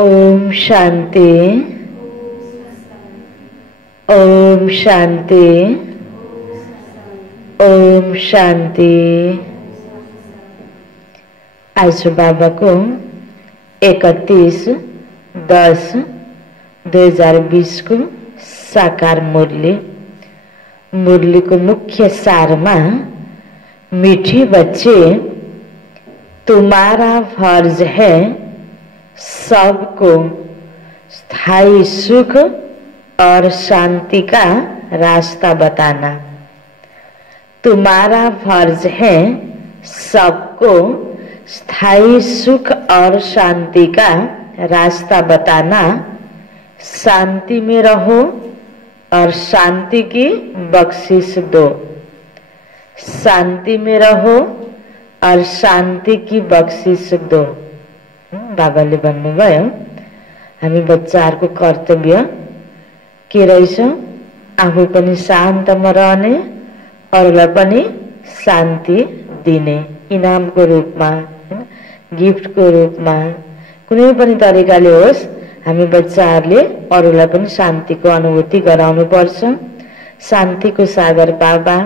ओम शांति। ओम शांति। ओम शांति। आज बाबा को 31/10/2020 को साकार मुरली को मुख्य सार में मीठे बच्चे, तुम्हारा फर्ज है सबको स्थायी सुख और शांति का रास्ता बताना। तुम्हारा फर्ज है सबको स्थायी सुख और शांति का रास्ता बताना। शांति में रहो और शांति की बख्शिश दो। शांति में रहो और शांति की बख्शिश दो। बाबाले भन्नुभयो हामी बच्चाहरूको कर्तव्य के रहेछ? आफू पनि शान्तमा रहने, अरूलाई पनि शान्ति दिने, इनामको रूपमा, गिफ्टको रूपमा, कुनै पनि तरिकाले होस् हामी बच्चाहरूले अरूलाई पनि शान्तिको अनुभूति गराउनु पर्छ। शान्तिको सागर बाबा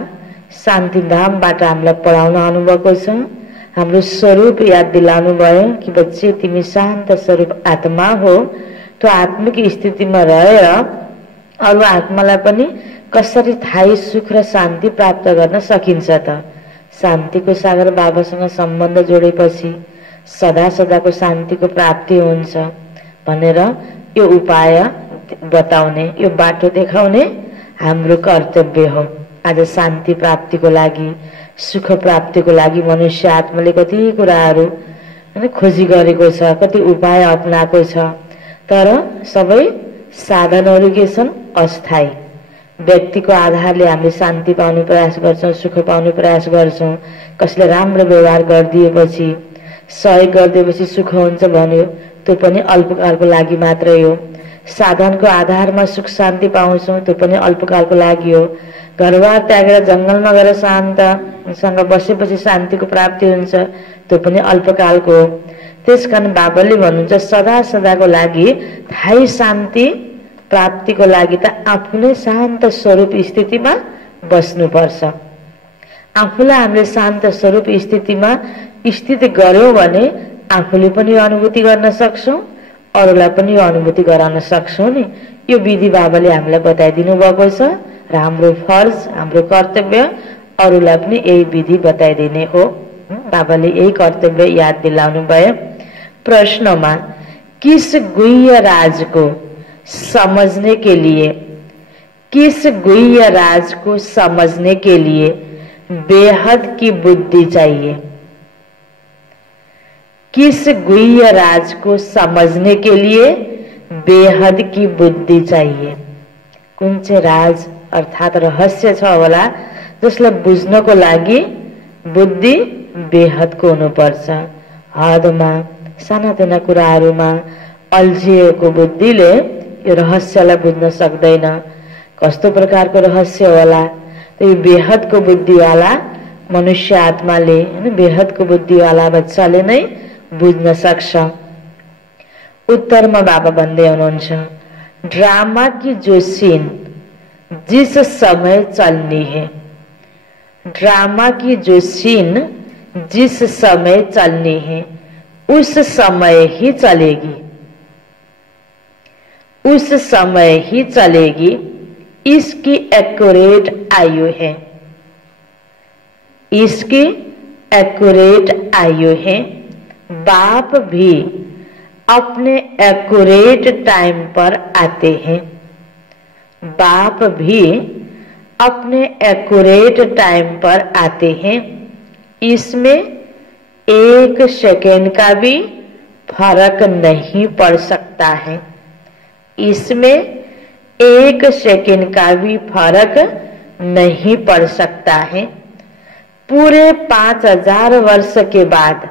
शान्तिधामबाट हामीलाई पढाउन आउनुभएको छ। हाम्रो स्वरूप याद दिलाउनु भयो कि बच्चे तिमी शान्त स्वरूप आत्मा हो। त्यो आत्मिक स्थितिमा रहेर अरू आत्मालाई पनि कसरी थाई सुख र शान्ति प्राप्त गर्न सकिन्छ त? शान्तिको सागर बाबासँग सम्बन्ध जोडेपछि सदा सदाको शान्तिको प्राप्ति हुन्छ भनेर यो उपाय बताउने, यो बाटो देखाउने हाम्रो कर्तव्य हो। आज शान्ति प्राप्तिको लागि, सुख प्राप्तिको लागि मनुष्य आत्माले कति कुराहरू खोजी गरेको छ, कति उपाय अपनाएको छ, तर सबै साधनहरू के छन्? अस्थायी। व्यक्तिको आधारले हामीले शान्ति पाउने प्रयास गर्छौं, सुख पाउने प्रयास गर्छौं। कसले राम्रो व्यवहार गरिदिएपछि, सहयोग गरिदिएपछि सुख हुन्छ भन्यो, त्यो पनि अल्पकालको लागि मात्रै हो। साधनको आधारमा सुख शान्ति पाउँछौं, त्यो पनि अल्पकालको लागि हो। घरबार त्यागेर जंगलमा गएर शान्तसँग बसेपछि शान्तिको प्राप्ति हुन्छ, त्यो पनि अल्पकालको हो। त्यसकारण बाबाले भन्नुहुन्छ सदा सदाको लागि थाई शान्ति प्राप्तिको लागि त आफूले शान्त स्वरूप स्थितिमा बस्नुपर्छ। आफूलाई हामीले शान्त स्वरूप स्थितिमा स्थिति गर्यौं भने आफूले पनि अनुभूति गर्न सक्छौं, अरूलाई पनि अनुभूति गराउन सक्छौं नि। यो विधि बाबाले हामीलाई बताइदिनु भएको छ र हाम्रो फर्ज, हाम्रो कर्तव्य अरूलाई पनि यही विधि बताइदिने हो। बाबाले यही कर्तव्य याद दिलाउनु भयो। प्रश्नमा किस गुह्य राज को समझने के लिए, किस गुह्य राज को समझने के लिए बेहद की बुद्धि चाहिए? किस गुह्य राज को समझने के लिए बेहद की बुद्धि चाहिए? कुन चाहिँ राज अर्थात रहस्य छ होला जसलाई बुझ्नको लागि बुद्धि बेहदको हुनुपर्छ। हदमा सानातिना कुराहरूमा अल्झिएको बुद्धिले यो रहस्यलाई बुझ्न सक्दैन। कस्तो प्रकारको रहस्य होला? त्यो बेहदको बुद्धिवाला मनुष्य आत्माले, बेहदको बुद्धिवाला बच्चाले नै बुझ्न सक्छ। उत्तरमा बाबा भन्दै हुनुहुन्छ ड्रामा की जो सीन जिस समय चलनी है, ड्रामा की जो सीन जिस समय चलनी है उस समय ही चलेगी, उस समय ही चलेगी। इसकी एक्यूरेट आयु है, इसकी एक्यूरेट आयु है। बाप भी अपने एक्यूरेट टाइम पर आते हैं, बाप भी अपने एक्यूरेट टाइम पर आते हैं। इसमें 1 सेकेंड का भी फर्क नहीं पड़ सकता है, इसमें 1 सेकेंड का भी फर्क नहीं पड़ सकता है। पूरे 5000 वर्ष के बाद,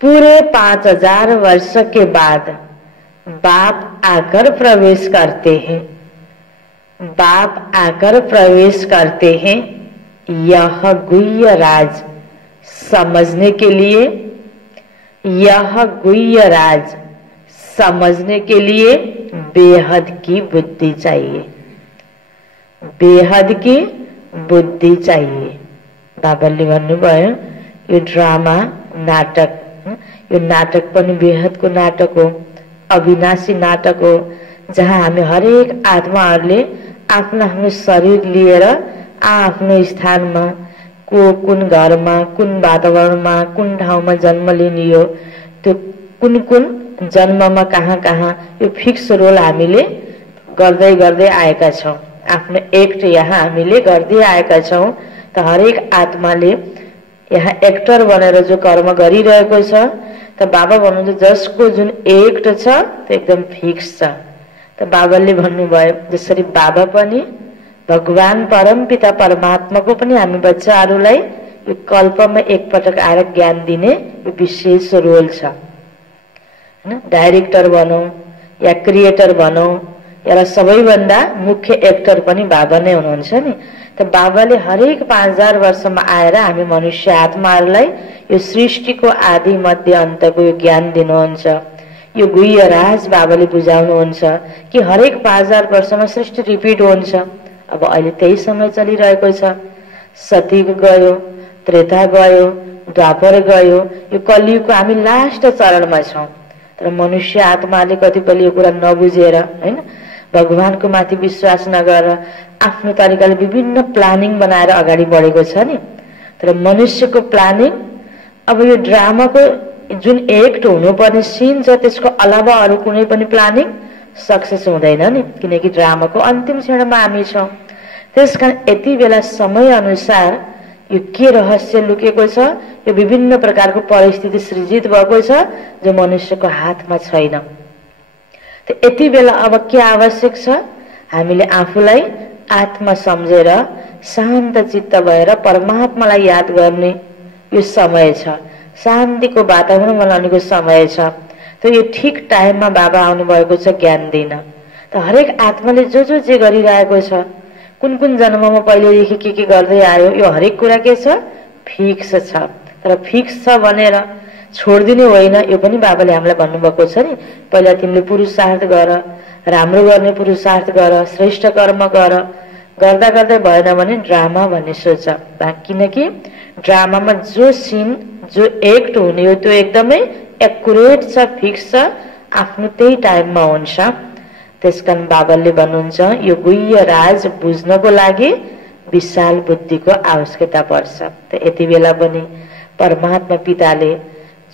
पूरे 5000 वर्ष के बाद बाप आकर प्रवेश करते हैं, बाप आकर प्रवेश करते हैं। यह गुह्य राज समझने के लिए यह गुह्य राज समझने के लिए बेहद की बुद्धि चाहिए, बेहद की बुद्धि चाहिए। बाबाले भन्नुभयो यो ड्रामा नाटक, यो नाटक पनि बेहदको नाटक हो, अविनाशी नाटक हो, जहाँ हामी हरेक आत्माहरूले आफ्नो आफ्नो शरीर लिएर आफ्नो स्थानमा को कुन घरमा कुन वातावरणमा कुन ठाउँमा जन्म लिने हो, त्यो कुन कुन जन्ममा कहाँ कहाँ यो फिक्स रोल हामीले गर्दै गर्दै आएका छौँ, आफ्नो एक्ट यहाँ हामीले गर्दै आएका छौँ। त हरेक आत्माले यहाँ एक्टर बनेर जो कर्म गरिरहेको छ, त बाबा भन्नुहुन्छ जसको जुन एक्ट छ त्यो एकदम फिक्स छ। त बाबाले भन्नुभयो जसरी बाबा पनि भगवान परमपिता परमात्माको पनि हामी बच्चाहरूलाई यो कल्पमा एकपटक आएर ज्ञान दिने यो विशेष रोल छ हैन। डाइरेक्टर भनौं या क्रिएटर भनौं या सबैभन्दा मुख्य एक्टर पनि बाबा नै हुनुहुन्छ नि। त बाबाले हरेक 5000 वर्षमा आएर हामी मनुष्य आत्माहरूलाई यो सृष्टिको आदि मध्य अन्तको यो ज्ञान दिनुहुन्छ। यो गुह्य राज बाबाले बुझाउनुहुन्छ कि हरेक 5000 वर्षमा सृष्टि रिपिट हुन्छ। अब अहिले त्यही समय चलिरहेको छ। सतयुग गयो, त्रेता गयो, द्वापर गयो, यो कलियुगको हामी लास्ट चरणमा छौं। तर मनुष्य आत्माले कतिपय यो कुरा नबुझेर हैन, भगवानको माथि विश्वास नगरेर आफ्नो तरिकाले विभिन्न प्लानिङ बनाएर अगाडि बढेको छ नि। तर मनुष्यको प्लानिङ अब यो ड्रामाको जुन एक्ट हुनुपर्ने सिन छ त्यसको अलावा अरू कुनै पनि प्लानिङ सक्सेस हुँदैन नि, किनकि ड्रामाको अन्तिम क्षणमा हामी छौं। त्यसकारण यति बेला समय अनुसार यो के रहस्य लुकेको छ, यो विभिन्न प्रकारको परिस्थिति सृजित भएको छ जो मनुष्यको हातमा छैन। त यति बेला अब के आवश्यक छ, हामीले आफूलाई आत्मा सम्झेर शान्त चित्त भएर परमात्मालाई याद गर्ने यो समय छ, शान्तिको वातावरण बनाउनेको समय छ। त यो ठिक टाइममा बाबा आउनु भएको छ ज्ञान दिन। त हरेक आत्माले जो जो जे गरिरहेको छ, कुन कुन जन्ममा पहिलेदेखि के गर्दै आयो, यो हरेक कुरा के छ फिक्स छ। तर फिक्स छ भनेर छोडिदिने होइन, यो पनि बाबाले हामीलाई भन्नुभएको छ नि। पहिला तिमीले पुरुषार्थ गर, राम्रो गर्ने पुरुषार्थ गर, श्रेष्ठ कर्म गर, गर्दा गर्दै भएन भने ड्रामा भन्ने सोच। किनकि ड्रामामा जो सिन जो एक्ट हुने हो त्यो एकदमै एक्युरेट छ, फिक्स छ, आफ्नो त्यही टाइममा हुन्छ। त्यसकारण बाबाले भन्नुहुन्छ यो गुह्य राज बुझ्नको लागि विशाल बुद्धिको आवश्यकता पर्छ। त यति बेला पनि परमात्मा पिताले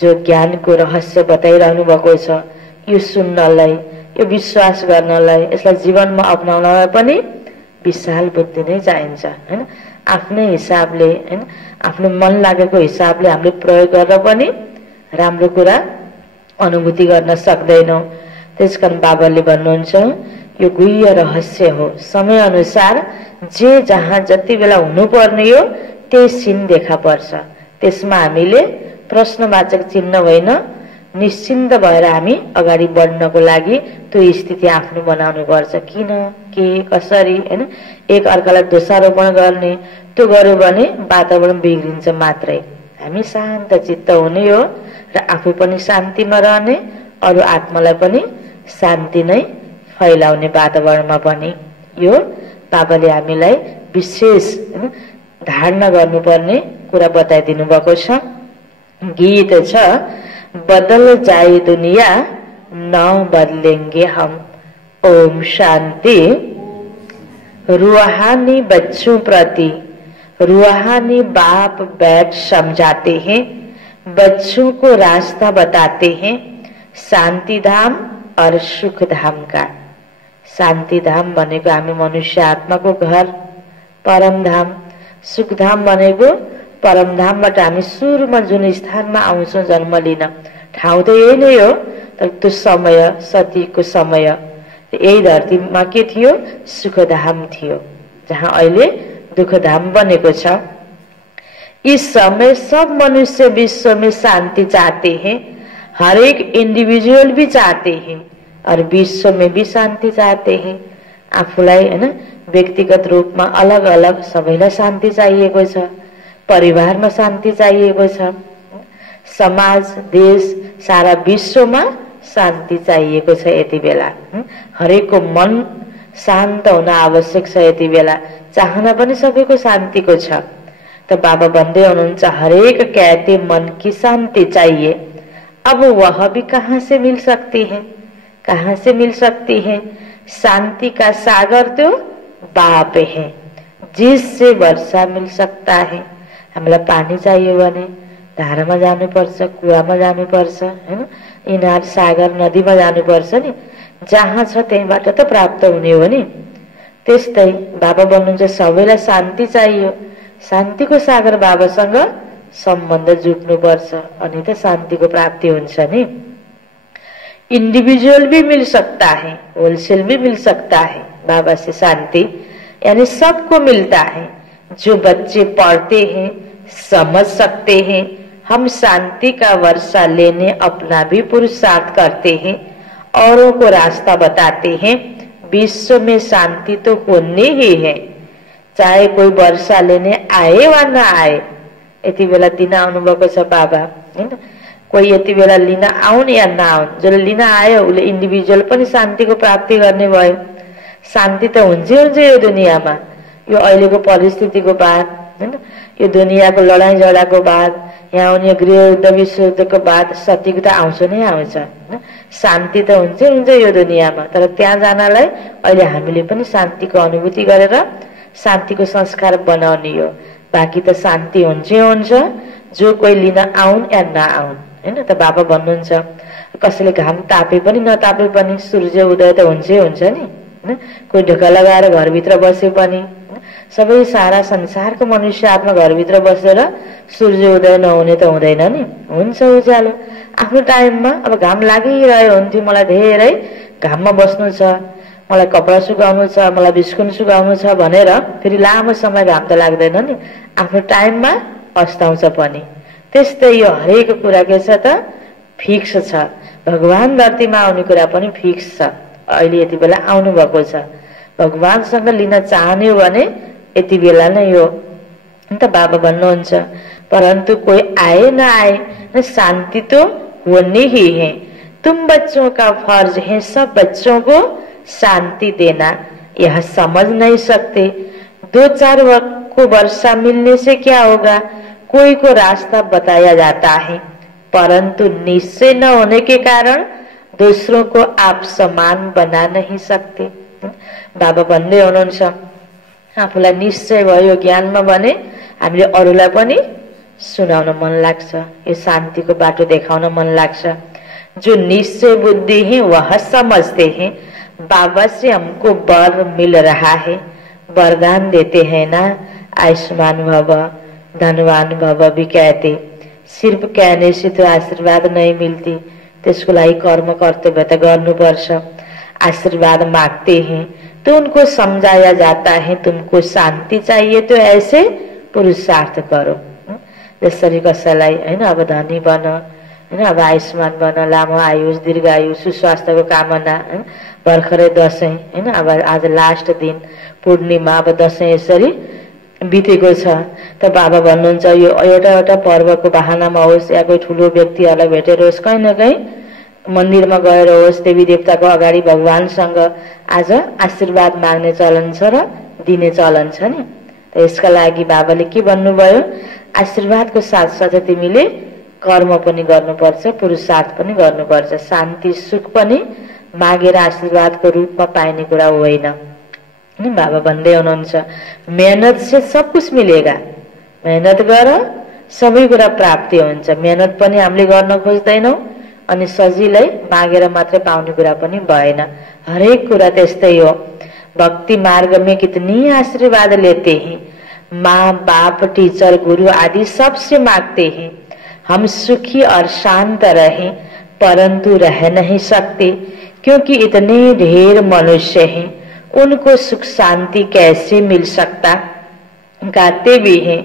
जो ज्ञानको रहस्य बताइरहनु भएको छ, यो सुन्नलाई, यो विश्वास गर्नलाई, यसलाई जीवनमा अपनाउनलाई पनि विशाल बुद्धि नै चाहिन्छ हैन। आफ्नै हिसाबले हैन, आफ्नो मन लागेको हिसाबले हामीले प्रयोग गरेर पनि राम्रो कुरा अनुभूति गर्न सक्दैनौं। त्यसकारण बाबाले भन्नुहुन्छ यो गुह्य रहस्य हो, समय अनुसार जे जहाँ जति बेला हुनुपर्ने हो त्यही सिन देखा पर्छ। त्यसमा हामीले प्रश्नवाचक चिन्ह होइन, निश्चिन्त भएर हामी अगाडि बढ्नको लागि त्यो स्थिति आफ्नो बनाउनु पर्छ। किन, के, कसरी हैन, एक अर्कालाई दोषारोपण गर्ने त्यो गर्यो भने वातावरण बिग्रिन्छ मात्रै। हामी शान्त चित्त हुने हो र आफू पनि शान्तिमा रहने, अरू आत्मालाई पनि शान्ति नै फैलाउने वातावरणमा पनि। यो बाबाले हामीलाई विशेष धारणा गर्नुपर्ने कुरा बताइदिनु भएको छ। गीत छ बदल जाए दुनिया न बदलेंगे हम। ओम शांति। रूहानी बच्चों प्रति रूहानी बाप बैठ समझाते हैं, बच्चों को रास्ता बताते हैं शांति धाम और सुख धाम का। शान्ति धाम भनेको हामी मनुष्य आत्माको घर, परम धाम। सुख धाम भनेको परम धामबाट हामी सुरुमा जुन स्थानमा आउँछौं जन्म लिन, ठाउँ त यही नै हो, तर त्यो समय सतीको समय यही धरतीमा के थियो, सुखधाम थियो, जहाँ अहिले दुखधाम बनेको छ। इस समय सब मनुष्य विश्व में शांति चाहते हैं, हर एक इंडिविजुअल भी चाहते हैं और विश्व में भी शांति चाहते हैं। आफूलाई हैन व्यक्तिगत रूपमा अलग अलग सबैलाई शान्ति चाहिएको छ, परिवारमा शान्ति चाहिएको छ, समाज, देश सारा विश्वमा शान्ति चाहिएको छ यति बेला। हरेकको मन शान्त हुन आवश्यक छ यति बेला, चाहना पनि सबैको शान्तिको छ। तो बाबा भन्दै हुनुहुन्छ हरेक कहते मन की शांति चाहिए, अब वह भी कहाँ से मिल सकती है, कहाँ से मिल सकती है। शांति का सागर तो बाप है, जिससे वर्षा मिल सकता है। हामीलाई पानी चाहियो भने धारामा जानुपर्छ, कुवामा जानुपर्छ हैन, इनार सागर नदीमा जानुपर्छ नि, जहाँ छ त्यहीबाट त प्राप्त हुने हो नि। त्यस्तै बाबा भन्नुहुन्छ सबैलाई शान्ति चाहियो, शान्तिको सागर बाबासँग सम्बन्ध जुट्नुपर्छ अनि त शान्तिको प्राप्ति हुन्छ नि। इंडिविजुअल भी मिल सकता है, होलसेल भी मिल सकता है बाबा से शांति, यानी सबको मिलता है। जो बच्चे पढ़ते हैं समझ सकते हैं, हम शांति का वर्षा लेने अपना भी पुरुषार्थ करते हैं, औरों को रास्ता बताते हैं। विश्व में शांति तो होनी ही है, चाहे कोई वर्षा लेने आए वा न आए। यति बेला दिन आउनुभएको छ बाबा हैन, कोही यति बेला लिन आउन या नआउन, जसले लिन आयो उसले इन्डिभिजुअल पनि शान्तिको प्राप्ति गर्ने भयो। शान्ति त हुन्छै हुन्छ यो दुनियाँमा, यो अहिलेको परिस्थितिको बाद हैन, यो दुनियाँको लडाईँ झगडाको बाद, यहाँ आउने गृह युद्ध विश्व युद्धको बाद सत्यको त आउँछ नै आउँछ। शान्ति त हुन्छै हुन्छ यो दुनियाँमा, तर त्यहाँ जानलाई अहिले हामीले पनि शान्तिको अनुभूति गरेर शान्तिको संस्कार बनाउने हो। बाँकी त शान्ति हुन्छै हुन्छ, जो कोही लिन आउन या नआउन हैन। त बाबा भन्नुहुन्छ कसैले घाम तापे पनि नतापे पनि सूर्य उदय त हुन्छै हुन्छ नि हैन। कोही ढोका लगाएर घरभित्र बसे पनि, सबै सारा संसारको मनुष्य आफ्नो घरभित्र बसेर सूर्य उदय नहुने त हुँदैन नि, हुन्छ उज्यालो। आफ्नो टाइममा अब घाम लागिरहेको हुन्थ्यो, मलाई धेरै घाममा बस्नु छ, मलाई कपडा सुकाउनु छ, मलाई बिस्कुट सुकाउनु छ भनेर फेरि लामो समय घाम त लाग्दैन नि, आफ्नो टाइममा अस्ताउँछ पनि। त्यस्तै यो हरेक कुरा के छ त फिक्स छ। भगवान धरतीमा आउने कुरा पनि फिक्स छ, अहिले यति बेला आउनु भएको छ। भगवानसँग लिन चाहने हो भने यति बेला नै हो त बाबा भन्नुहुन्छ। परंतु कोई आए न आए शांति तो होनी ही है, तुम बच्चों का फर्ज है सब बच्चों को शांति देना, यह समझ नहीं सकते। 2-4 को वर्षा मिलने से क्या होगा, कोई को रास्ता बताया जाता है, परंतु निश्चय न होने के कारण दूसरों को आप समान बना नहीं सकते। बाबा भन्दै हुनुहुन्छ आफूलाई निश्चय भयो ज्ञानमा भने हामीले अरूलाई पनि सुनाउन मन लाग्छ, यो शान्तिको बाटो देखाउन मन लाग्छ। जो निश्चय बुद्धि है वह समझते हैं बाबा से हमको वर मिल रहा है, वरदान देते हैं ना, आयुष्मान भव धनवान भव भी कहते। सिर्फ कहने से तो आशीर्वाद नहीं मिलती, त्यसको लागि कर्म कर्तव्य त गर्नुपर्छ। आशीर्वाद मांगते हैं तो उनको समझाया जाता है तुमको शांति चाहिए तो ऐसे पुरुषार्थ करो। जसरी कसैलाई हैन अब धनी बन हैन, अब आयुष्मान बन, लामो आयुष दीर्घायु सुस्वास्थ्यको कामना हैन, भर्खरै दशैं हैन, अब आज लास्ट दिन पूर्णिमा, अब दशैं यसरी बितेको छ। त बाबा भन्नुहुन्छ यो एउटा पर्वको बहानामा होस् या कोही ठुलो व्यक्तिहरूलाई भेटेर होस्, कहीँ न कहीँ मन्दिरमा गएर होस्, देवी देवताको अगाडि भगवानसँग आज आशीर्वाद माग्ने चलन छ र दिने चलन छ नि। त यसका लागि बाबाले के भन्नुभयो, आशीर्वादको साथसाथै तिमीले कर्म पनि गर्नुपर्छ, पुरुषार्थ पनि गर्नुपर्छ। शान्ति सुख पनि मागेर आशीर्वादको रूपमा पाइने कुरा होइन। बाबा भन्दै हुनुहुन्छ मेहनत से सब कुछ मिलेगा, मेहनत गर सबै कुरा प्राप्ति हुन्छ। मेहनत पनि हामीले गर्न खोज्दैनौं अनि सजिलै मागेर मात्रै पाउने कुरा पनि भएन, हरेक कुरा त्यस्तै हो। भक्ति मार्ग में कितनी आशीर्वाद लेते हैं, माँ बाप टीचर गुरु आदि सबसे मांगते हैं हम सुखी और शांत रहें, परंतु रह नहीं सकते क्योंकि इतने ढेर मनुष्य हैं, उनको सुख शांति कैसे मिल सकता। गाते भी हैं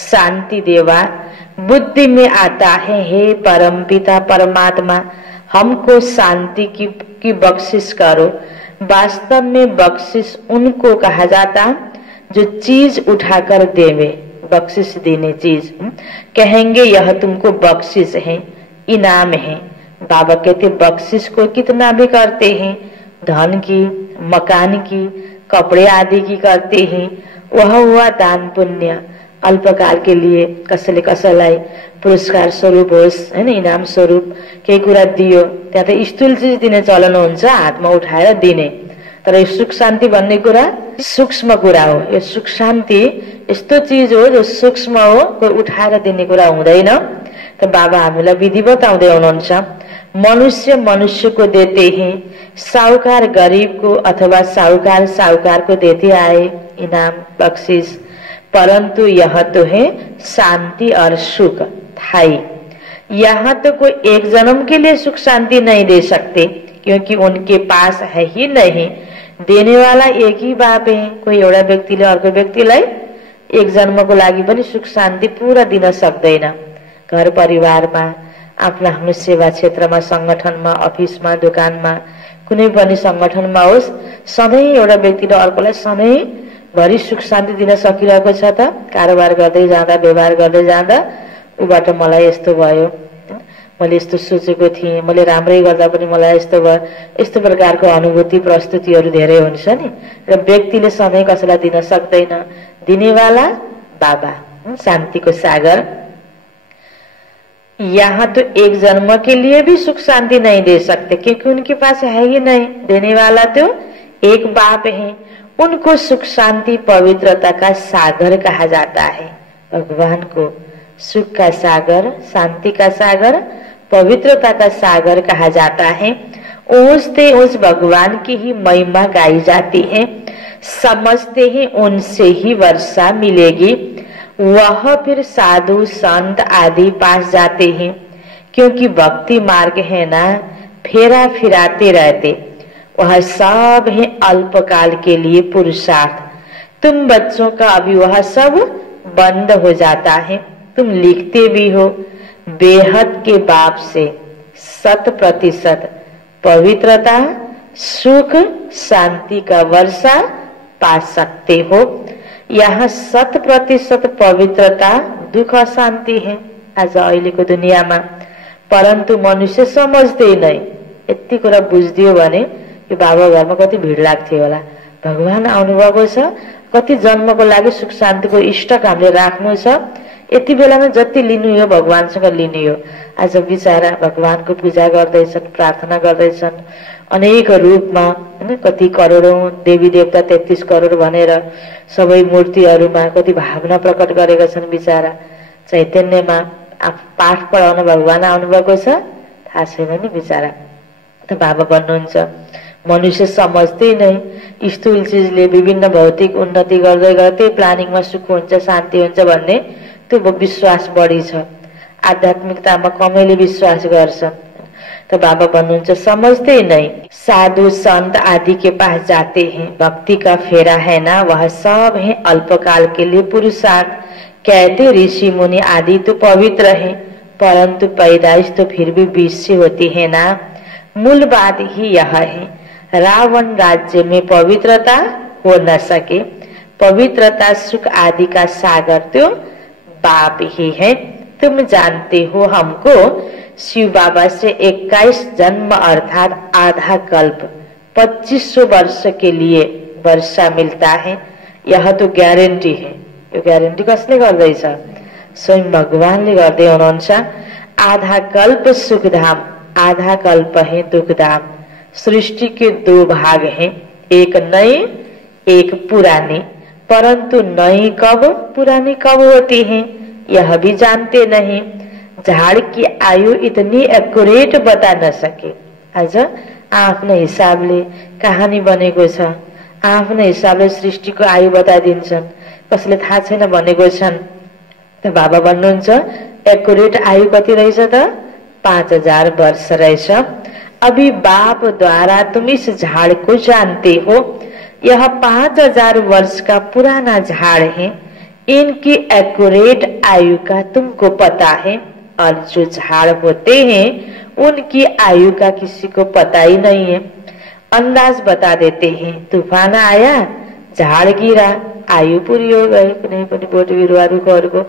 शांति देवा बुद्धि में आता है, हे परम पिता परमात्मा हमको शांति की बख्शिश करो। वास्तव में बख्शिश उनको कहा जाता जो चीज उठाकर देवे, बख्शिश देने चीज कहेंगे यह तुमको बख्शिश है, इनाम है। बाबा कहते बख्शिश को कितना भी करते हैं, धन की, मकान की, कपड़े आदि की करते हैं, वह हुआ दान पुण्य, अल्पकाल के लिए कसैले कसैलाई पुरस्कार स्वरूप होस् हैन, इनाम स्वरूप केही कुरा दियो, त्यहाँ त स्थूल चीज दिने चलन हुन्छ, हातमा उठाएर दिने। तर यो सुख शान्ति भन्ने कुरा सूक्ष्म कुरा हो। यो सुख शान्ति यस्तो चीज हो जो सूक्ष्म हो, कोही उठाएर दिने कुरा हुँदैन। त बाबा हामीलाई विधि बताउँदै हुनुहुन्छ, मनुष्य मनुष्य को देते हैं, साहूकार गरीब को अथवा साहूकार साहूकार को देते आए इनाम बख्शिश, परंतु यह तो है शांति और सुख थाई। यहाँ तो कोई एक जन्म के लिए सुख शांति नहीं दे सकते, क्योंकि उनके पास है ही नहीं। देने वाला एक ही बाप है। कोही एउटा व्यक्तिले अर्को व्यक्तिलाई एक जन्मको लागि पनि सुख शान्ति पूरा दिन सक्दैन। घर परिवारमा, आफ्नो आफ्नो सेवा क्षेत्रमा, संगठनमा, अफिसमा, दोकानमा, कुनै पनि संगठनमा होस्, सधैँ एउटा व्यक्तिले अर्कोलाई सधैँ भरि सुख शान्ति दिन सकिरहेको छ त? कारोबार गर्दै जाँदा, व्यवहार गर्दै जाँदा उबाट मलाई यस्तो भयो, मैले यस्तो सोचेको थिएँ, मैले राम्रै गर्दा पनि मलाई यस्तो भयो, यस्तो प्रकारको अनुभूति प्रस्तुतिहरू धेरै हुन्छ नि। र व्यक्तिले सधैँ कसैलाई दिन सक्दैन। दिनेवाला बाबा, शान्ति को सागर। यहाँ तो एक जन्म के लिए भी सुख शांति नहीं दे सकते, क्योंकि उनके पास है ही नहीं। देने वाला तो एक बाप है। उनको सुख शांति पवित्रता का सागर कहा जाता है। भगवान को सुख का सागर, शांति का सागर, पवित्रता का सागर कहा जाता है। उससे उस भगवान की ही महिमा गाई जाती है। समझते ही उनसे ही वर्षा मिलेगी। वह फिर साधु संत आदि पास जाते हैं, क्योंकि भक्ति मार्ग है ना, फेरा फिराते रहते। वह सब है अल्पकाल के लिए पुरुषार्थ। तुम बच्चों का अभी वह सब बंद हो जाता है। तुम लिखते भी हो, बेहद के बाप से 100% पवित्रता, सुख, शांति का वर्षा पा सकते हो। यहाँ 100% पवित्रता, दुख, शान्ति है आज अहिलेको दुनियाँमा। परन्तु मनुष्य समझ्दै नै। यति कुरा बुझ्दियो भने यो बाबा घरमा कति भिड लाग्थ्यो होला। भगवान आउनुभएको छ, कति जन्मको लागि सुख शान्तिको इष्टक हामीले राख्नु छ। यति बेलामा जति लिनु हो भगवानसँग लिनु हो। आज बिचारा भगवानको पूजा गर्दैछन्, प्रार्थना गर्दैछन्, अनेक रूपमा हैन, कति करोडौं देवी देवता 33 करोड भनेर सबै मूर्तिहरूमा कति भावना प्रकट गरेका छन्। बिचारा चैतन्यमा पाठ पढाउन भगवान आउनुभएको छ, थाहा छैन नि बिचारा। त बाबा भन्नुहुन्छ मनुष्य समझ्दै नै स्थूल चीजले विभिन्न भौतिक उन्नति गर्दै गर्दै प्लानिङमा सुख हुन्छ, शान्ति हुन्छ भन्ने त्यो विश्वास बढी छ। आध्यात्मिकतामा कमैले विश्वास गर्छ। तो बाबा भन्नुहुन्छ समझते नहीं। साधु संत आदि के पास जाते हैं, भक्ति का फेरा है ना, वह सब है अल्पकाल के लिए पुरुषार्थ। कहते ऋषि मुनि आदि तो पवित्र है, परंतु पैदाइश तो फिर भी बीच से होती है ना। मूल बात ही यह है, रावण राज्य में पवित्रता हो न सके। पवित्रता सुख आदि का सागर तो बाप ही है। तुम जानते हो हमको शिव बाबा से 21 जन्म अर्थात आधा कल्प 2500 वर्ष के लिए वर्षा मिलता है। यह तो ग्यारेन्टी है। यो ग्यारेन्टी कसले गर्दैछ? स्वयं भगवानले गर्दै हुनुहुन्छ। आधा कल्प सुखधाम, आधा कल्प है दुखधाम। सृष्टि के 2 भाग हैं, एक नई एक पुरानी। परंतु नई कब पुरानी कब होती है यह भी जानते नहीं। झाड़ की आयु इतनी एक्युरेट बता न सके। आज आफ्नो हिसाबले कहानी बनेको छ, आफ्नो हिसाबले सृष्टिको आयु बताइदिन्छन्, कसले थाहा छैन भनेको छन्। त बाबा भन्नुहुन्छ एक्युरेट आयु कति रहेछ त? 5000 वर्ष रहेछ। अभी बाप द्वारा तुम इस झाड़ को जानते हो। यह 5000 वर्ष का पुराना झाड़ है। इनकी एक्युरेट आयु का तुमको पता है, और जो झाड़ होते हैं उनकी आयु का किसी को पता ही नहीं है। अंदाज बता देते हैं, तूफान आया, झाड़ गिरा, आयु पूरी हो गई। कुनै पनि बोट बिरुवा रुखहरूको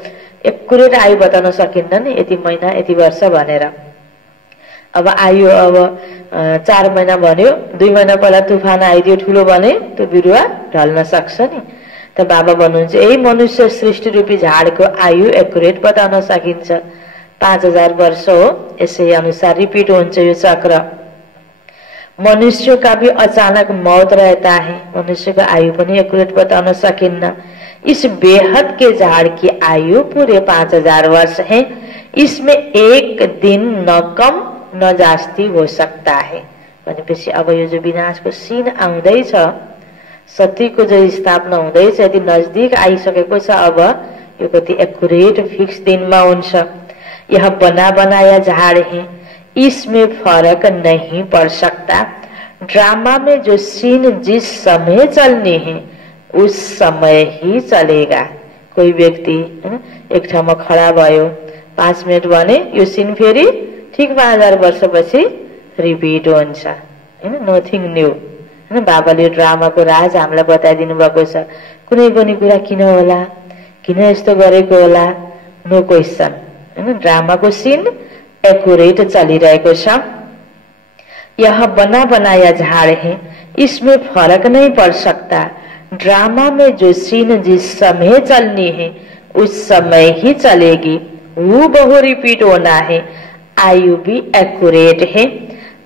एक्युरेट आयु बताउन सकिन्न नि, यति महिना यति वर्ष भनेर। अब आयो, अब 4 महिना भन्यो, 2 महिना पहिला तुफान आइदियो ठुलो भने त्यो बिरुवा ढल्न सक्छ नि। त बाबा भन्नुहुन्छ यही मनुष्य सृष्टि रूपी झाडको आयु एक्युरेट बताउन सकिन्छ। 5000 वर्ष हो, यसै अनुसार रिपीट हुन्छ यो चक्र। मनुष्य का भी अचानक मौत रहता है, मनुष्य का आयु पनि एक्युरेट बताउन सकिन्न। इस बेहद के झाड़ की आयु पूरे 5000 वर्ष है, इसमें एक दिन न कम न जास्ती हो सकता है। भनेपछि अब यो जो विनाशको सीन आउँदैछ, सत्यको जो स्थापना हुँदैछ, यदि नजदीक आइसकेको छ, अब यो कति एक्युरेट फिक्स दिनमा हुन्छ। यह बना बनाया झाड़ है, इसमें फर्क नहीं पड़ सकता। ड्रामा में जो सीन जिस समय चलने हैं उस समय ही चलेगा। कोही व्यक्ति एक ठाउँमा खडा भयो, 5 मिनट भने यो सीन फेरि ठीक 5000 वर्षपछि रिपिट हुन्छ, हैन, नथिङ न्यू। हैन, बाबाले ड्रामाको राज हामीलाई बताइदिनु भएको छ। कुनै पनि कुरा किन होला, किन यस्तो गरेको होला, नो क्वेशन। हैन, ड्रामाको सीन एक्युरेट चलिरहेको छ। यह बना बनाया झाड़ है, इसमें फर्क नहीं पड़ सकता। ड्रामा में जो सीन जिस समय चलनी है उस समय ही चलेगी, वो बहु रिपीट होना है। आयु भी एक्युरेट है।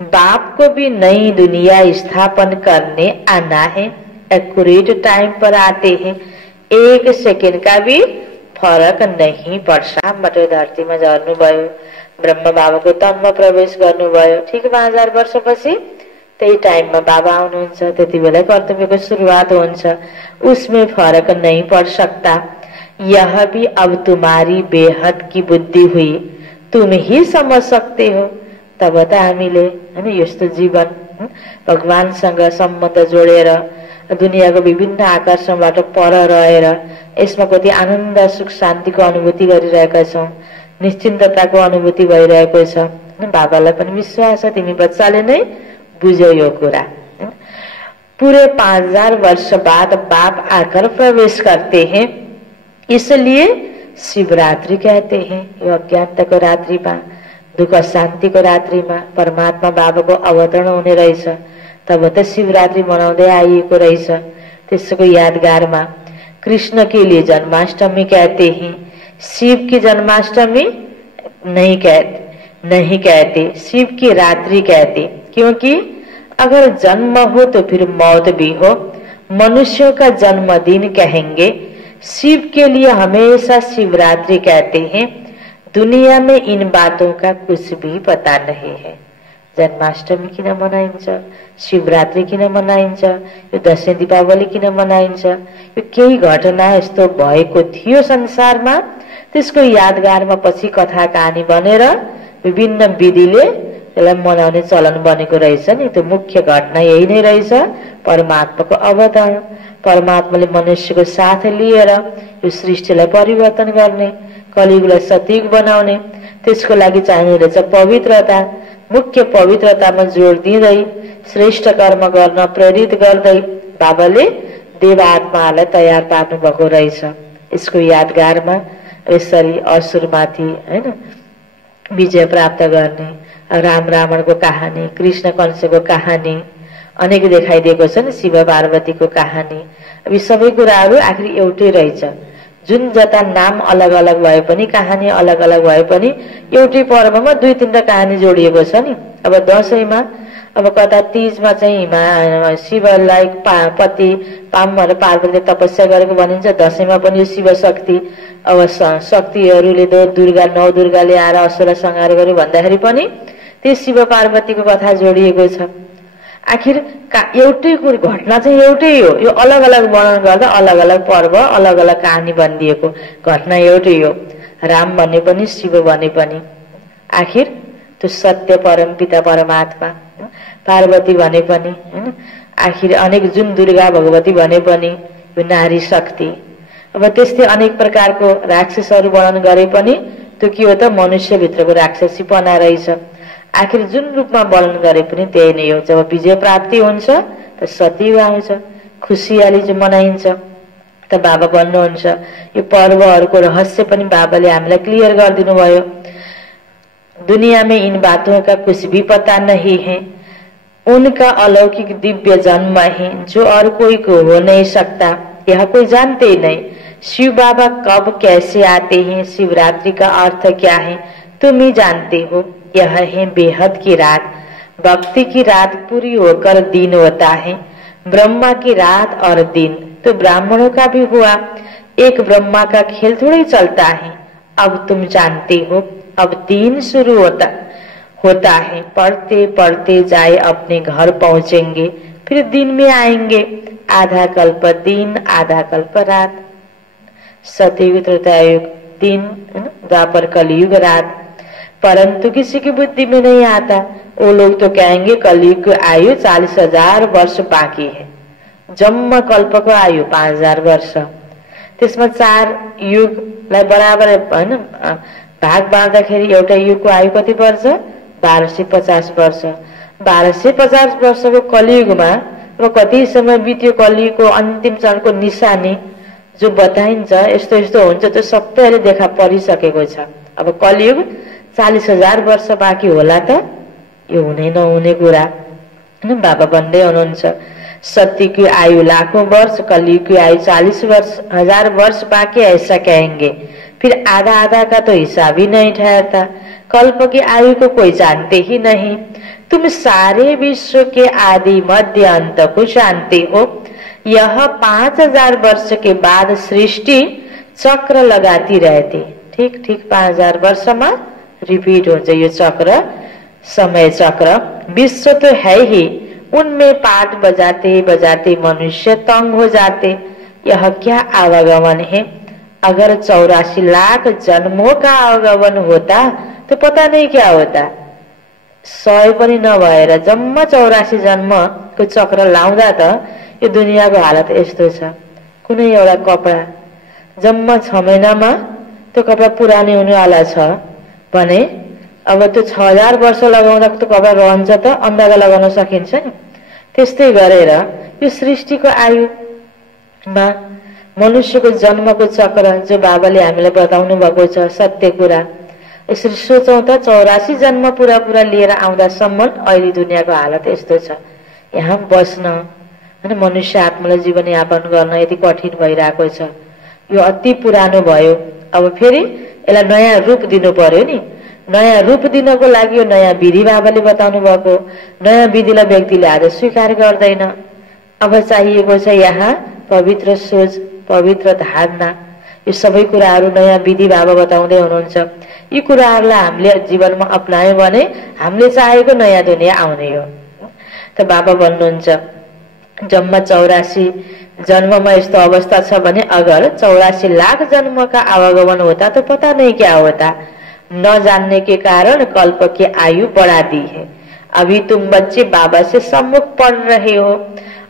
बाप को भी नई दुनिया स्थापन करने आना है, एक्युरेट टाइम पर आते हैं, 1 सेकेंड का भी फरक नहीं पर्छ। बाट धरतीमा झर्नुभयो, ब्रह्म बाबाको तनमा प्रवेश गर्नुभयो, ठीक 5000 वर्षपछि त्यही टाइममा बाबा आउनुहुन्छ, त्यति बेला कर्तव्यको सुरुवात हुन्छ। उसमें फरक नहीं पड़ सकता। यह भी अब तुम्हारी बेहद की बुद्धि हुई, तुम ही समझ सकते हो। तब त हामीले हैन यस्तो जीवन भगवानसँग सम्बन्ध जोडेर दुनियाँको विभिन्न आकर्षणबाट पर रहेर यसमा कति आनन्द सुख शान्तिको अनुभूति गरिरहेका छौं, निश्चिन्तताको अनुभूति भइरहेको छ। बाबालाई पनि विश्वास छ तिमी बच्चाले नै बुझ्यौ यो कुरा। पूरे 5000 वर्ष बाद बाप आकर प्रवेश करते हैं, इसलिए शिवरात्रि कहते हैं। यो अज्ञानताको रात्रिमा, दुःख शान्तिको रात्रिमा परमात्मा बाबाको अवतरण हुने रहेछ। तब त शिवरात्रि मनाउँदै आइएको रहेछ। त्यसको यादगारमा कृष्ण के लिए जन्माष्टमी कहते हैं, शिव की जन्माष्टमी नहीं कहते, शिव की रात्रि कहते। क्योंकि अगर जन्म हो तो फिर मौत भी हो। मनुष्यों का जन्मदिन कहेंगे, शिव के लिए हमेशा शिवरात्रि कहते हैं। दुनिया में इन बातों का कुछ भी पता नहीं है। जन्माष्टमी किन मनाइन्छ, शिवरात्रि किन मनाइन्छ, यो दशैं दीपावली किन मनाइन्छ, यो केही घटना यस्तो भएको थियो संसारमा, त्यसको यादगारमा पछि कथा कहानी बनेर विभिन्न विधिले त्यसलाई मनाउने चलन बनेको रहेछ नि। त्यो मुख्य घटना यही नै रहेछ, परमात्माको अवतरण। परमात्माले मनुष्यको साथ लिएर यो सृष्टिलाई परिवर्तन गर्ने, कलियुगलाई सतयुग बनाउने, त्यसको लागि चाहिने रहेछ पवित्रता। मुख्य पवित्रतामा जोड दिँदै श्रेष्ठ कर्म गर्न प्रेरित गर्दै बाबाले देवात्मालाई तयार पार्नु भएको रहेछ। यसको यादगारमा यसरी असुरमाथि हैन विजय प्राप्त गर्ने, राम रावणको कहानी, कृष्ण कंसको कहानी अनेक देखाइदिएको छ नि, शिव पार्वतीको कहानी। अब यी सबै कुराहरू आखिर एउटै रहेछ। जुन जता नाम अलग अलग भए पनि, कहानी अलग अलग भए पनि एउटै पर्वमा 2-3 कहानी जोडिएको छ नि। अब दशैंमा, अब कता तीजमा चाहिँ शिवलाई पति पाम पार्वतीले तपस्या गरेको भनिन्छ, दशैंमा पनि यो शिव शक्ति, अब शक्तिहरूले दुर्गा 9 दुर्गाले आएर असुरलाई संहार गर्यो भन्दाखेरि पनि त्यो शिव पार्वतीको कथा जोडिएको छ। आखिर एउटै घटना चाहिँ एउटै हो, यो अलग अलग वर्णन गर्दा अलग अलग पर्व, अलग अलग कहानी बनिदिएको, घटना एउटै हो। राम भने पनि शिव भने पनि आखिर त्यो सत्य परमपिता परमात्मा, पार्वती भने पनि हैन आखिर अनेक जुन दुर्गा भगवती भने पनि यो नारी शक्ति। अब त्यस्तै अनेक प्रकारको राक्षसहरू वर्णन गरे पनि त्यो के हो त मनुष्यभित्रको राक्षसीपना रहेछ। आखिर जुन रूपमा वर्णन गरे पनि त्यही नै हो। जब विजय प्राप्ति हुन्छ त सतयुग आउँछ, खुसियाली चाहिँ मनाइन्छ। त बाबा भन्नुहुन्छ यो पर्वहरूको रहस्य पनि बाबाले हामीलाई क्लियर गरिदिनु भयो। दुनिया में इन बातों का कुछ भी पता नहीं है। उनका अलौकिक दिव्य जन्म है जो और कोई को हो नहीं सकता, यह कोई जानते ही नहीं। शिव बाबा कब कैसे आते हैं, शिवरात्रि का अर्थ क्या है, तुम ही जानते हो। यह है बेहद की रात। भक्ति की रात पूरी होकर दिन होता है। ब्रह्मा की रात और दिन तो ब्राह्मणों का भी हुआ। एक ब्रह्मा का खेल थोड़ी चलता है। अब तुम जानते हो, अब दिन शुरू होता है। पढ़ते पढ़ते जाए अपने घर पहुंचेंगे, फिर दिन में आएंगे। आधा कल्प दिन, आधा कल्प रात। सतयुग त्रेतायुग दिन, द्वापर कलयुग रात। परंतु किसी की बुद्धि में नहीं आता। वो लोग तो कहेंगे कलयुग की आयु 40,000 वर्ष बाँकी है, जम्मा कल्पको आयु 5,000 वर्ष। त्यसमा 4 युगलाई बराबर हैन भाग बाँड्दाखेरि एउटा युगको आयु कति पर्छ, 1250 वर्ष। 1250 वर्षको कलियुगमा अब कति समय बित्यो, कलियुगको अन्तिम चरणको निशानी जो बताइन्छ यस्तो यस्तो हुन्छ, त्यो सबै अहिले देखा परिसकेको छ। अब कलियुग 40,000 वर्ष बाँकी होला त, यो हुने नहुने कुरा हैन। बाबा भन्दै हुनुहुन्छ सत्य की आयु लाखों वर्ष, कलयुग की आयु 40,000 वर्ष बाकी, ऐसा कहेंगे। फिर आधा आधा का तो हिसाब ही नहीं ठहरता। कल्प की आयु को कोई जानते ही नहीं। तुम सारे विश्व के आदि मध्य अंत को जानते हो। यह 5,000 वर्ष के बाद सृष्टि चक्र लगाती रहती। ठीक ठीक 5,000 वर्ष में रिपीट हो यो चक्र, समय चक्र। विश्व तो है ही, उनमें पाठ बजाते बजाते मनुष्य तंग हो जाते। यह क्या आवागमन है। अगर 84 लाख जन्मों का आवागमन होता तो पता नहीं क्या होता। 100 पनि नभएर जम्मा 84 जन्मको चक्र लाउँदा त यो दुनियाँको हालत यस्तो छ। कुनै एउटा कपडा जम्मा 6 महिनामा त्यो कपडा पुरानो हुनेवाला छ भने अब त्यो 6,000 वर्ष लगाउँदा त्यो कपडा रहन्छ त, अन्दाजा लगाउन सकिन्छ नि। त्यस्तै गरेर यो सृष्टिको आयुमा मनुष्यको जन्मको चक्र जो बाबाले हामीलाई बताउनु भएको छ सत्य कुरा। यसरी सोचौं त 84 जन्म पुरा पुरा लिएर आउँदासम्म अहिले दुनियाँको हालत यस्तो छ। यहाँ बस्न हैन, मनुष्य आत्मालाई जीवन यापन गर्न यति कठिन भइरहेको छ। यो अति पुरानो भयो। अब फेरि यसलाई नयाँ रूप दिनु पर्यो नि। नयाँ रूप दिनको लागि यो नयाँ विधि बाबाले बताउनु भएको। नयाँ विधिलाई व्यक्तिले आज स्वीकार गर्दैन। अब चाहिएको छ यहाँ पवित्र सोच, पवित्र धारणा। यो सबै कुराहरू नयाँ विधि बाबा बताउँदै हुनुहुन्छ। यी कुराहरूलाई हामीले जीवनमा अपनायौं भने हामीले चाहेको नयाँ दुनियाँ आउने हो। त बाबा भन्नुहुन्छ जम्मा 84 जन्ममा यस्तो अवस्था छ भने अगर 84 लाख जन्म का आवागमन होता तो पता नहीं क्या होता। न जानने के कारण कल्प की आयु बढ़ा दी है। अभी तुम बच्चे बाबा से सम्मुख पढ़ रहे हो,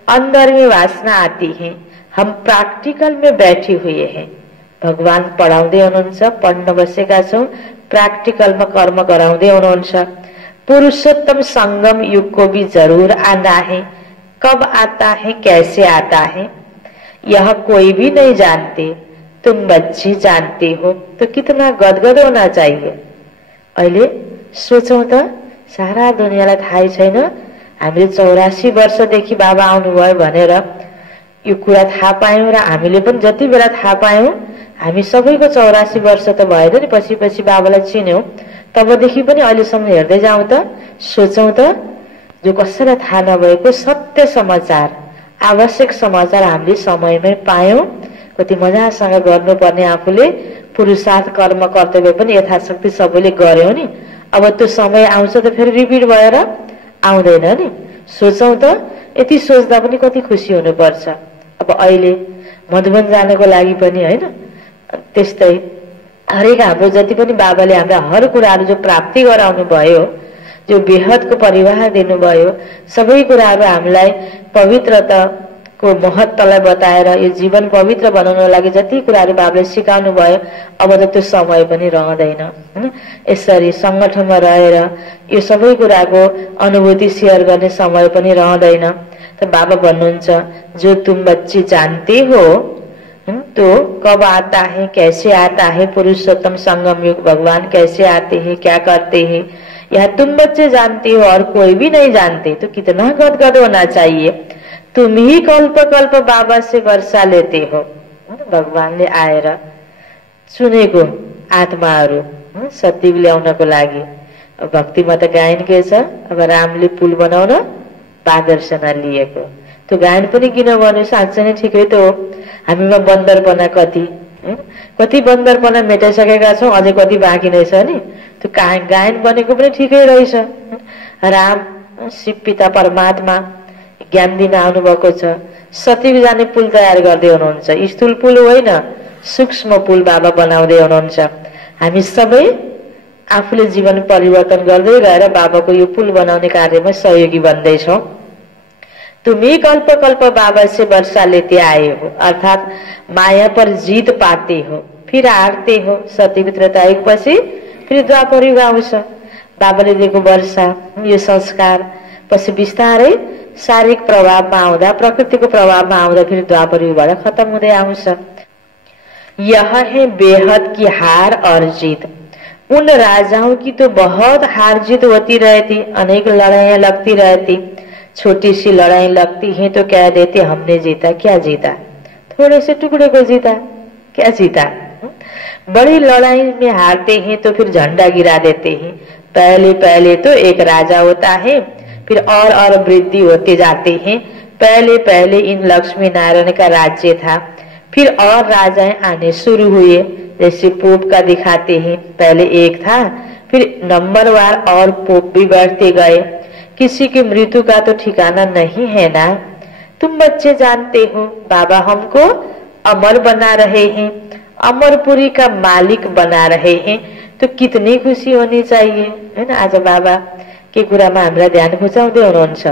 अंदर में वासना आती है। हम प्रैक्टिकल में बैठे हुए हैं। भगवान पढ़ाउँदै हुनुहुन्छ, पढ्न बसेका छौं, प्रैक्टिकलमा कर्म गराउँदै हुनुहुन्छ। पुरुषोत्तम संगम युग को भी जरूर आना है। कब आता है, कैसे आता है, यह कोई भी नहीं जानते। तुम बच्चे जानते हो तो कितना गदगद होना चाहिए। अहिले सोचौं त सारा दुनियाँलाई थाहै छैन हामीले 84 वर्षदेखि बाबा आउनुभयो भनेर। यो कुरा थाहा पायौं र हामीले पनि जति बेला थाहा पायौं, हामी सबैको 84 वर्ष त भएन नि। पछि पछि बाबालाई चिन्यौं, तबदेखि पनि अहिलेसम्म हेर्दै जाउँ त सोचौं त जो कसैलाई थाहा नभएको सत्य समाचार, आवश्यक समाचार हामीले समयमै पायौं। कति मजासँग गर्नुपर्ने आफूले पुरुषार्थ कर्म कर्तव्य पनि यथाशक्ति सबैले गर्यौं नि। अब त्यो समय आउँछ त फेरि रिपिट भएर आउँदैन नि। सोचौं त यति सोच्दा पनि कति खुसी हुनुपर्छ। अब अहिले मधुबन जानको लागि पनि हैन, त्यस्तै हरेक हाम्रो जति पनि बाबाले हाम्रा हर कुराहरू जो प्राप्ति गराउनु भयो, जो बेहदको परिवार दिनुभयो, सबै कुराहरू हामीलाई पवित्रताको महत्त्वलाई बताएर यो जीवन पवित्र बनाउन लागि जति कुराहरू बाबाले सिकाउनु भयो, अब त त्यो समय पनि रहँदैन हैन। यसरी संगठनमा रहेर यो सबै कुराको अनुभूति शेयर गर्ने समय पनि रहँदैन। त बाबा भन्नुहुन्छ जो तुम बच्चे जानते हो तो कब आता है, कैसे आता है, पुरुषोत्तम संगम युग भगवान कैसे आते हैं, क्या करते हैं, यह तुम बच्चे जानते हो और कोई भी नहीं जानते। तो कितना गदगद होना चाहिए। तुम ही कल्प कल्प बाबा से वर्षा लेते हो। भगवानले आएर सुनेको आत्माहरू सत्य ल्याउनको लागि। भक्तिमा त गायन के छ, अब रामले पुल बनाउन बादरसना लिएको। त्यो गायन पनि किन भन्यो, साँच्चै नै ठिकै त हो। हामीमा बन्दरपना कति बन्दरपना मेटाइसकेका छौँ, अझै कति बाँकी नै छ नि। त्यो गायन बनेको पनि ठिकै रहेछ। राम शिव पिता परमात्मा ज्ञान दिन आउनुभएको छ। सती जाने पुल तयार गर्दै हुनुहुन्छ। स्थूल पुल होइन, सूक्ष्म पुल बाबा बनाउँदै हुनुहुन्छ। हामी सबै आफूले जीवन परिवर्तन गर्दै गएर बाबाको यो पुल बनाउने कार्यमा सहयोगी बन्दैछौँ। तुम ही कल्प कल्प बाबा से वर्षा लेते आए हो, अर्थात माया पर जीत पाते हो, फिर हारते हो। सतीभित्र आएपछि फिर द्वापर युग आउँछ। बाबाले दिएको वर्षा, यो संस्कार पछि बिस्तारै शारीरिक प्रभावमा आउँदा, प्रकृतिको प्रभावमा आउँदा फिर द्वापर युगबाट खत्म हुँदै आउँछ। यह है बेहद की हार और जीत। उन राजाओं की तो बहुत हार जीत होती रहती, अनेक लड़ाइयां लगती रहती। छोटी सी लड़ाई लगती है तो कह देते हमने जीता। क्या जीता? थोड़े से टुकड़े को जीता। क्या जीता? बड़ी लड़ाई में हारते हैं तो फिर झंडा गिरा देते हैं। पहले पहले तो एक राजा होता है, फिर और वृद्धि होते जाते हैं। पहले पहले इन लक्ष्मी नारायण का राज्य था, फिर और राजाएं आने शुरू हुए। जैसे पोप का दिखाते हैं, पहले एक था, फिर नंबरवार और पोप भी बढ़ते गए। किसी की मृत्यु का तो ठिकाना नहीं है ना। तुम बच्चे जानते हो बाबा हमको अमर बना रहे हैं, अमरपुरी का मालिक बना रहे हैं। तो कितनी खुशी होनी चाहिए, है ना। आज बाबा के कुरामा हामीलाई ध्यान खुचाउँदै हुनुहुन्छ।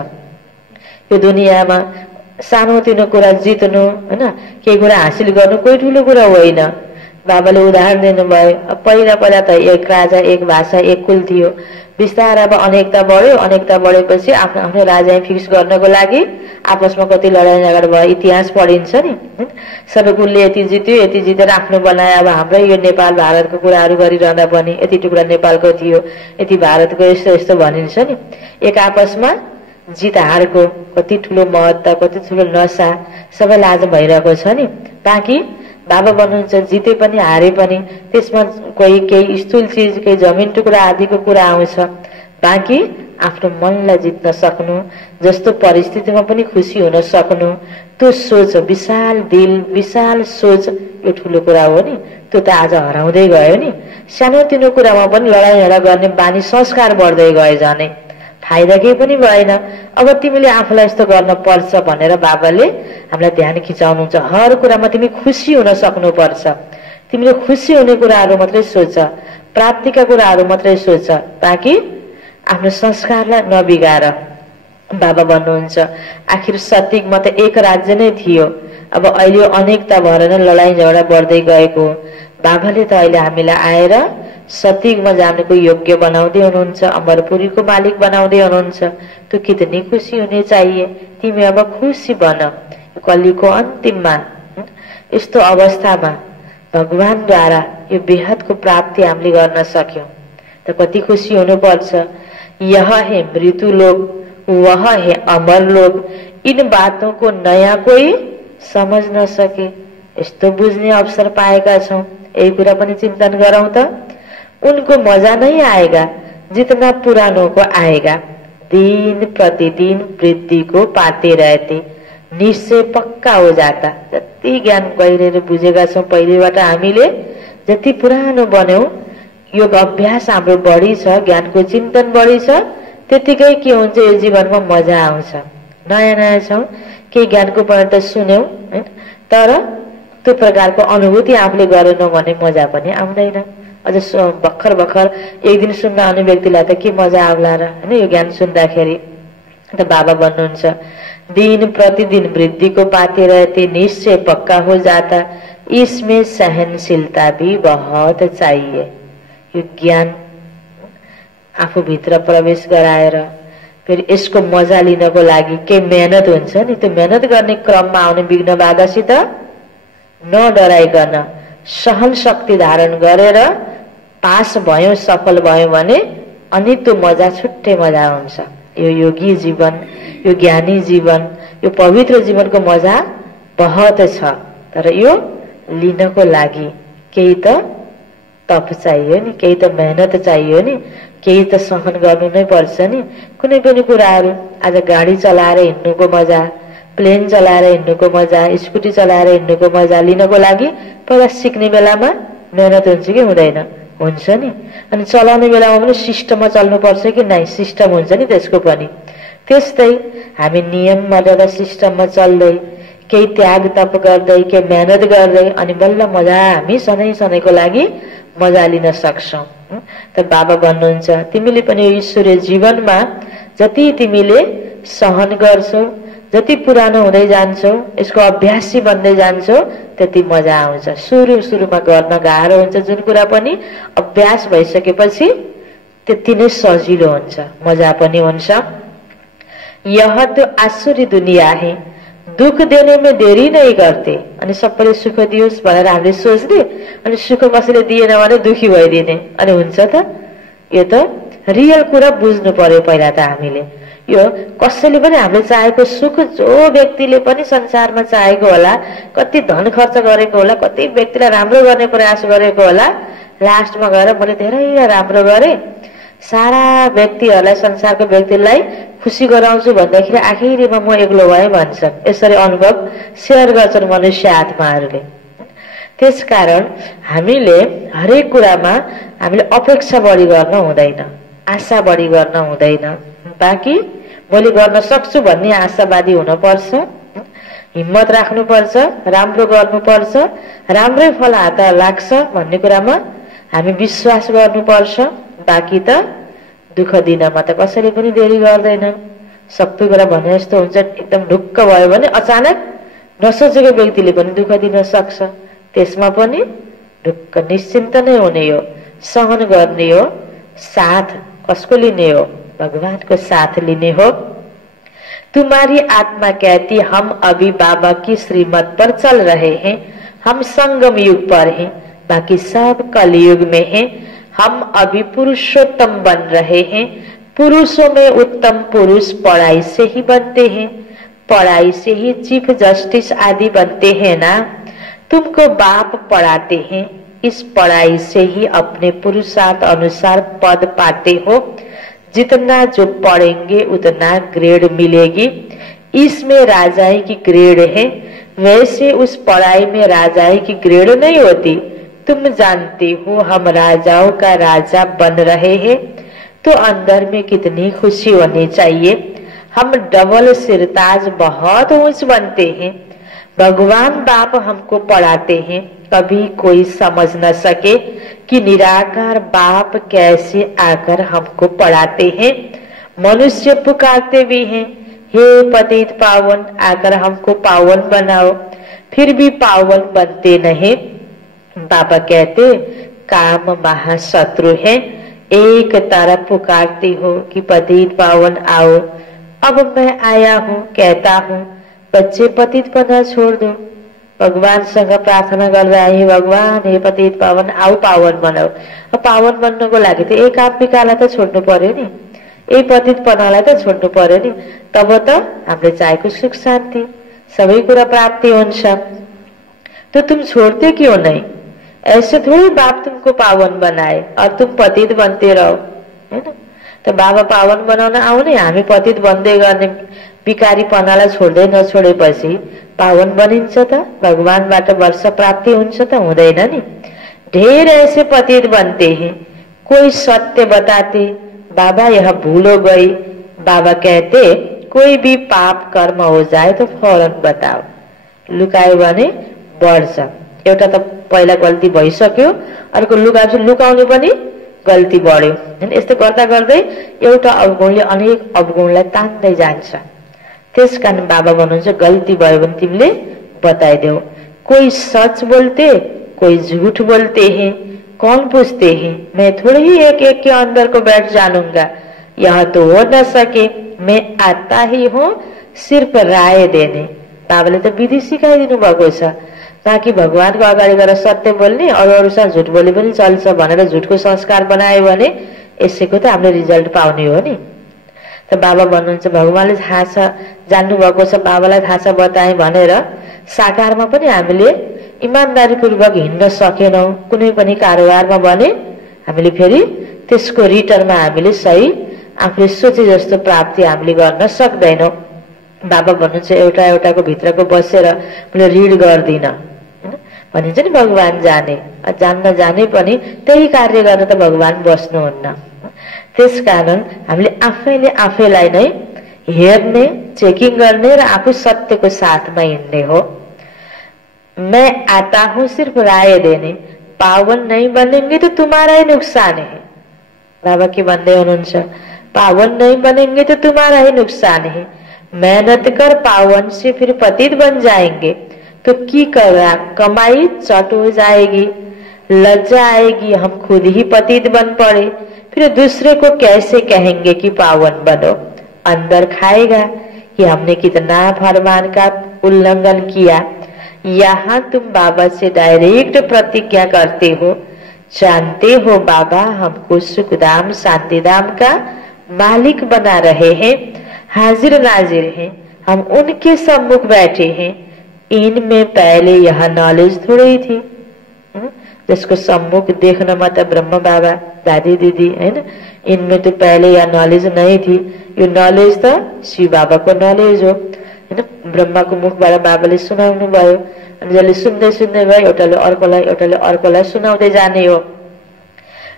यो दुनियाँमा सानोतिनो कुरा जित्नु, हैन, केही कुरा हासिल गर्नु कोही ठुलो कुरा होइन। बाबाले उदाहरण दिनुभयो। पहिला पहिला त एक राजा, एक भाषा, एक कुल थियो। बिस्तारै अब अनेकता बढ्यो। अनेकता बढेपछि आफ्नो आफ्नो राजा फिक्स गर्नको लागि आपसमा कति लडाइँ झगडा भयो। इतिहास पढिन्छ नि। सबै कुलले यति जित्यो, यति जितेर आफ्नो बनाए। अब हाम्रै यो नेपाल भारतको कुराहरू गरिरहँदा पनि यति टुक्रा नेपालको थियो, यति भारतको, यस्तो यस्तो भनिन्छ नि। एक आपसमा जित हारको कति ठुलो महत्त्व, कति ठुलो नशा सबैलाई आज भइरहेको छ नि। बाँकी बाबा भन्नुहुन्छ जिते पनि हारे पनि त्यसमा कोही केही स्थूल चिज, केही जमिन टुक्रा आदिको कुरा आउँछ। बाँकी आफ्नो मनलाई जित्न सक्नु, जस्तो परिस्थितिमा पनि खुसी हुन सक्नु, त्यो सोच, विशाल दिल, विशाल सोच, यो ठुलो कुरा हो नि। त्यो त आज हराउँदै गयो नि। सानोतिनो कुरामा पनि लडाइँ झगडा गर्ने बानी, संस्कार बढ्दै गए जाने फाइदा केही पनि भएन। अब तिमीले आफूलाई यस्तो गर्न पर्छ भनेर बाबाले हामीलाई ध्यान खिचाउनुहुन्छ। हर कुरामा तिमी खुसी हुन सक्नुपर्छ। तिमीले खुसी हुने कुराहरू मात्रै सोच, प्राप्तिका कुराहरू मात्रै सोच, ताकि आफ्नो संस्कारलाई नबिगार। बाबा भन्नुहुन्छ आखिर सतीकमा त एक राज्य नै थियो, अब अहिले अनेकता भएर नै लडाइँ झगडा बढ्दै गएको। बाबाले त अहिले हामीलाई आएर सतीकमा जानुको योग्य बनाउँदै हुनुहुन्छ, अमरपुरीको मालिक बनाउँदै हुनुहुन्छ। त्यो कितनी खुसी हुने चाहिए। तिमी अब खुसी बन। कलिको अन्तिममा यस्तो अवस्थामा भगवानद्वारा यो बेहदको प्राप्ति हामीले गर्न सक्यौं त कति खुसी हुनुपर्छ। यह है मृत्यु लोक, वह है अमर लोक। इन बातों को नयाँ कोही समझ न सके। यस्तो बुझ्ने अवसर पाएका छौं। यही कुरा पनि चिन्तन गरौं त। उनको मजा नहीं आएगा जितना पुरानों को आएगा। दिन प्रतिदिन वृद्धि को पाते रहते, निश्चय पक्का हो जाता। जति ज्ञान गहिरेर बुझेका छौं पहिलेबाट हामीले, जति पुरानो बन्यौं, योग अभ्यास हाम्रो बढी छ, ज्ञानको चिन्तन बढी छ, त्यतिकै के हुन्छ यो जीवनमा मजा आउँछ। नयाँ नयाँ छौं, केही ज्ञानको पढ्दा सुन्यौं, तर त्यो प्रकारको अनुभूति आफूले गरेनौं भने मजा पनि आउँदैन। अझ भर्खर भर्खर एक दिन सुन्न आउने व्यक्तिलाई त के मजा आउला र, हैन, यो ज्ञान सुन्दाखेरि। त बाबा भन्नुहुन्छ दिन प्रतिदिन वृद्धि को पाते रहते, निश्चय पक्का हो जाता। इसमें सहनशीलता भी बहुत चाहिए। यो ज्ञान आफूभित्र प्रवेश गराएर फेरि यसको मजा लिनको लागि केही मेहनत हुन्छ नि। त्यो मेहनत गर्ने क्रममा आउने विघ्न बाधासित नडराइकन सहन शक्ति धारण गरेर पास भयो, सफल भयो भने अनि त्यो मजा छुट्टै मजा हुन्छ। यो योगी जीवन, यो ज्ञानी जीवन, यो पवित्र जीवनको मजा बहुत छ। तर यो लिनको लागि केही त तप चाहियो नि, केही त मेहनत चाहियो नि, केही त सहन गर्नु नै पर्छ नि। कुनै पनि कुराहरू, आज गाडी चलाएर हिँड्नुको मजा, प्लेन चलाएर हिँड्नुको मजा, स्कुटी चलाएर हिँड्नुको मजा लिनको लागि पहिला सिक्ने बेलामा मेहनत हुन्छ कि हुँदैन? हुन्छ नि। अनि चलाउने बेलामा पनि सिस्टममा चल्नुपर्छ कि नै? सिस्टम हुन्छ नि त्यसको पनि। त्यस्तै हामी नियम मर्यादा सिस्टममा चल्दै, केही त्याग तप गर्दै, केही मेहनत गर्दै अनि बल्ल मजा हामी सधैँ सधैँको लागि मजा लिन सक्छौँ। त बाबा भन्नुहुन्छ तिमीले पनि ईश्वरीय जीवनमा जति तिमीले सहन गर्छौ, जति पुरानो हुँदै जान्छौ, यसको अभ्यासी बन्दै जान्छौ, त्यति मजा आउँछ। सुरुमा गर्न गाह्रो हुन्छ जुन कुरा पनि, अभ्यास भइसकेपछि त्यति नै सजिलो हुन्छ, मजा पनि हुन्छ। यह तो आसुरी दुनिया है, दुख देने में देरी नहीं करते। अनि सबैले सुख दियोस् भनेर हामीले सोच्ने, अनि सुख कसैले दिएन भने दुखी भइदिने, अनि हुन्छ त? यो त रियल कुरा बुझ्नु पर्यो पहिला त हामीले। यो कसैले पनि हामीले चाहेको सुख, जो व्यक्तिले पनि संसारमा चाहेको होला, कति धन खर्च गरेको होला, कति व्यक्तिलाई राम्रो गर्ने प्रयास गरेको होला, लास्टमा गएर मैले धेरै राम्रो गरेँ, सारा व्यक्तिहरूलाई, संसारको व्यक्तिलाई खुसी गराउँछु भन्दाखेरि आखिरीमा म एक्लो भएँ भन्छन्। यसरी अनुभव सेयर गर्छन् मनुष्य आत्माहरूले। त्यसकारण हामीले हरेक कुरामा हामीले अपेक्षा बढी गर्न हुँदैन, आशा बढी गर्न हुँदैन। बाँकी मैले गर्न सक्छु भन्ने आशावादी हुनुपर्छ, हिम्मत राख्नुपर्छ, राम्रो गर्नुपर्छ, राम्रै फल हात लाग्छ भन्ने कुरामा हामी विश्वास गर्नुपर्छ। बाँकी त दुःख दिनमा त कसैले पनि देरी गर्दैन। सबै कुरा भने जस्तो हुन्छ, एकदम ढुक्क भयो भने अचानक नसोचेको व्यक्तिले पनि दुःख दिन सक्छ। त्यसमा पनि ढुक्क निश्चिन्त नै हुने हो, सहन गर्ने हो। साथ कसको लिने हो? भगवानको साथ लिने हो। तुम्हारी आत्मा कहती हम अभी बाबा की श्रीमत पर चल रहे हैं, हम संगम युग पर हैं, बाकी सब कलयुग में हैं। हम अभी पुरुषोत्तम बन रहे हैं। पुरुषों में उत्तम पुरुष पढ़ाई से ही बनते हैं, पढ़ाई से ही चीफ जस्टिस आदि बनते हैं ना। तुमको बाप पढ़ाते हैं, इस पढ़ाई से ही अपने पुरुषार्थ अनुसार पद पाते हो। जितना जो पढ़ेंगे उतना ग्रेड मिलेगी। इसमें राजाई की ग्रेड है, वैसे उस पढ़ाई में राजाई की ग्रेड नहीं होती। तुम जानते हो हम राजाओं का राजा बन रहे हैं, तो अंदर में कितनी खुशी होनी चाहिए। हम डबल सिरताज बहुत ऊंच बनते हैं। भगवान बाप हमको पढ़ाते हैं, कभी कोई समझ न सके कि निराकार बाप कैसे आकर हमको पढ़ाते हैं। मनुष्य पुकारते भी हैं, हे पतित पावन आकर हमको पावन बनाओ, फिर भी पावन बनते नहीं। बाबा कहते काम महाशत्रु है, एक तरफ पुकारती हो कि पतित पावन आओ, अब मैं आया हूँ कहता हूँ बच्चे पतित पना छोड़ दो। भगवान संग प्रार्थना गर्दा हे भगवान हे पतित पावन आऊ पावन बनाऊ। अब पावन बन्नको लागि त एक आत्मिकालाई त छोड्नु पर्यो नि, एक पतित पनालाई त छोड्नु पर्यो नि, तब त हामीले चाहेको सुख शान्ति सबै कुरा प्राप्ति हुन्छ। तो तुम छोड़ते क्यों नहीं? ऐसे थोड़ी बाप तुमको पावन बनाए और तुम पतित बनते रहो, है ना? तो बाबा पावन बनाउन आउने, हामी पतित बन्दै गर्ने विकारीपनालाई छोड्दै नछोडेपछि पावन बनिन्छ त? भगवानबाट वर्ष प्राप्ति हुन्छ त? हुँदैन नि। ढेर ऐसे पतित बनते हैं, कोई सत्य बताते बाबा यह भूल हो गई। बाबा कहते कोई भी पाप कर्म हो जाए तो फौरन बताओ, लुकायो भने बढ्छ। एउटा त पहिला गल्ती भइसक्यो, अर्को लुकाउँछ, लुकाउने पनि गल्ती बढ्यो। यस्तो गर्दा गर्दै एउटा अवगुणले अनेक अवगुणलाई तान्दै जान्छ। त्यसकारण बाबा भन्नुहुन्छ गल्ती भयो भने तिमीले बताइदेऊ। कोई सच बोलते कोई झूठ बोलते हैं, कौन पूछते हैं? मैं थोड़ी ही एक एक के अंदर को बैठ जानूंगा, यह तो हो न सके। मैं आता ही हूँ सिर्फ राय देने। बाबाले त विधि सिकाइदिनु भएको छ, ताकि भगवानको अगाडि गएर सत्य बोल्ने, अरूसँग झुट बोले पनि चल्छ भनेर झुटको संस्कार बनायो भने यसैको त हामीले रिजल्ट पाउने हो नि। त बाबा भन्नुहुन्छ भगवानले थाहा छ, जान्नु भएको छ, बाबालाई थाहा छ बताए भनेर साकारमा पनि हामीले इमानदारीपूर्वक हिँड्न सकेनौं कुनै पनि कारोबारमा भने हामीले फेरि त्यसको रिटर्नमा हामीले सही आफूले सोचे जस्तो प्राप्ति हामीले गर्न सक्दैनौं। बाबा भन्नुहुन्छ एउटा एउटाको भित्रको बसेर मैले ऋण गर्दिन भनिन्छ नि, भगवान जाने, जान्न जाने पनि त्यही कार्य गर्न त भगवान बस्नुहुन्न। त्यसकारण हामीले आफैले आफैलाई नै हेर्ने, चेकिङ गर्ने र आफू सत्यको साथमा हिँड्ने हो। मैं आता हूं सिर्फ राय देने, पावन नहीं बनेंगे तो तुम्हारा ही नुकसान है। बाबा के भन्दै हुनुहुन्छ पावन नहीं बनेंगे तो तुम्हारा ही नुकसान है, मेहनत कर पावन से फिर पतित बन जाएंगे तो की करा, कमाई चट हो जाएगी, लज्जा आएगी, हम खुद ही पतित बन पड़े, फिर दूसरे को कैसे कहेंगे कि पावन बनो। अंदर खाएगा कि हमने कितना फरमान का उल्लंघन किया। यहाँ तुम बाबा से डायरेक्ट प्रतिज्ञा करते हो, जानते हो बाबा हमको सुखधाम शांतिधाम का मालिक बना रहे हैं, हाजिर नाजिर हैं, हम उनके सम्मुख बैठे हैं। इनमें पहले यह नॉलेज थोड़ी थी, जिसको सम्मुख देखना मतलब ब्रह्म बाबा दादी दीदी है ना, इनमें तो पहले यह नॉलेज नहीं थी। यो नॉलेज त शिव बाबा को नॉलेज हो हैन। ब्रह्मा को मुखबाट बाबाले सुनाउनु भयो अनि जसले सुन्दै सुन्दै गयो एउटाले अर्कोलाई सुनाउँदै जाने हो।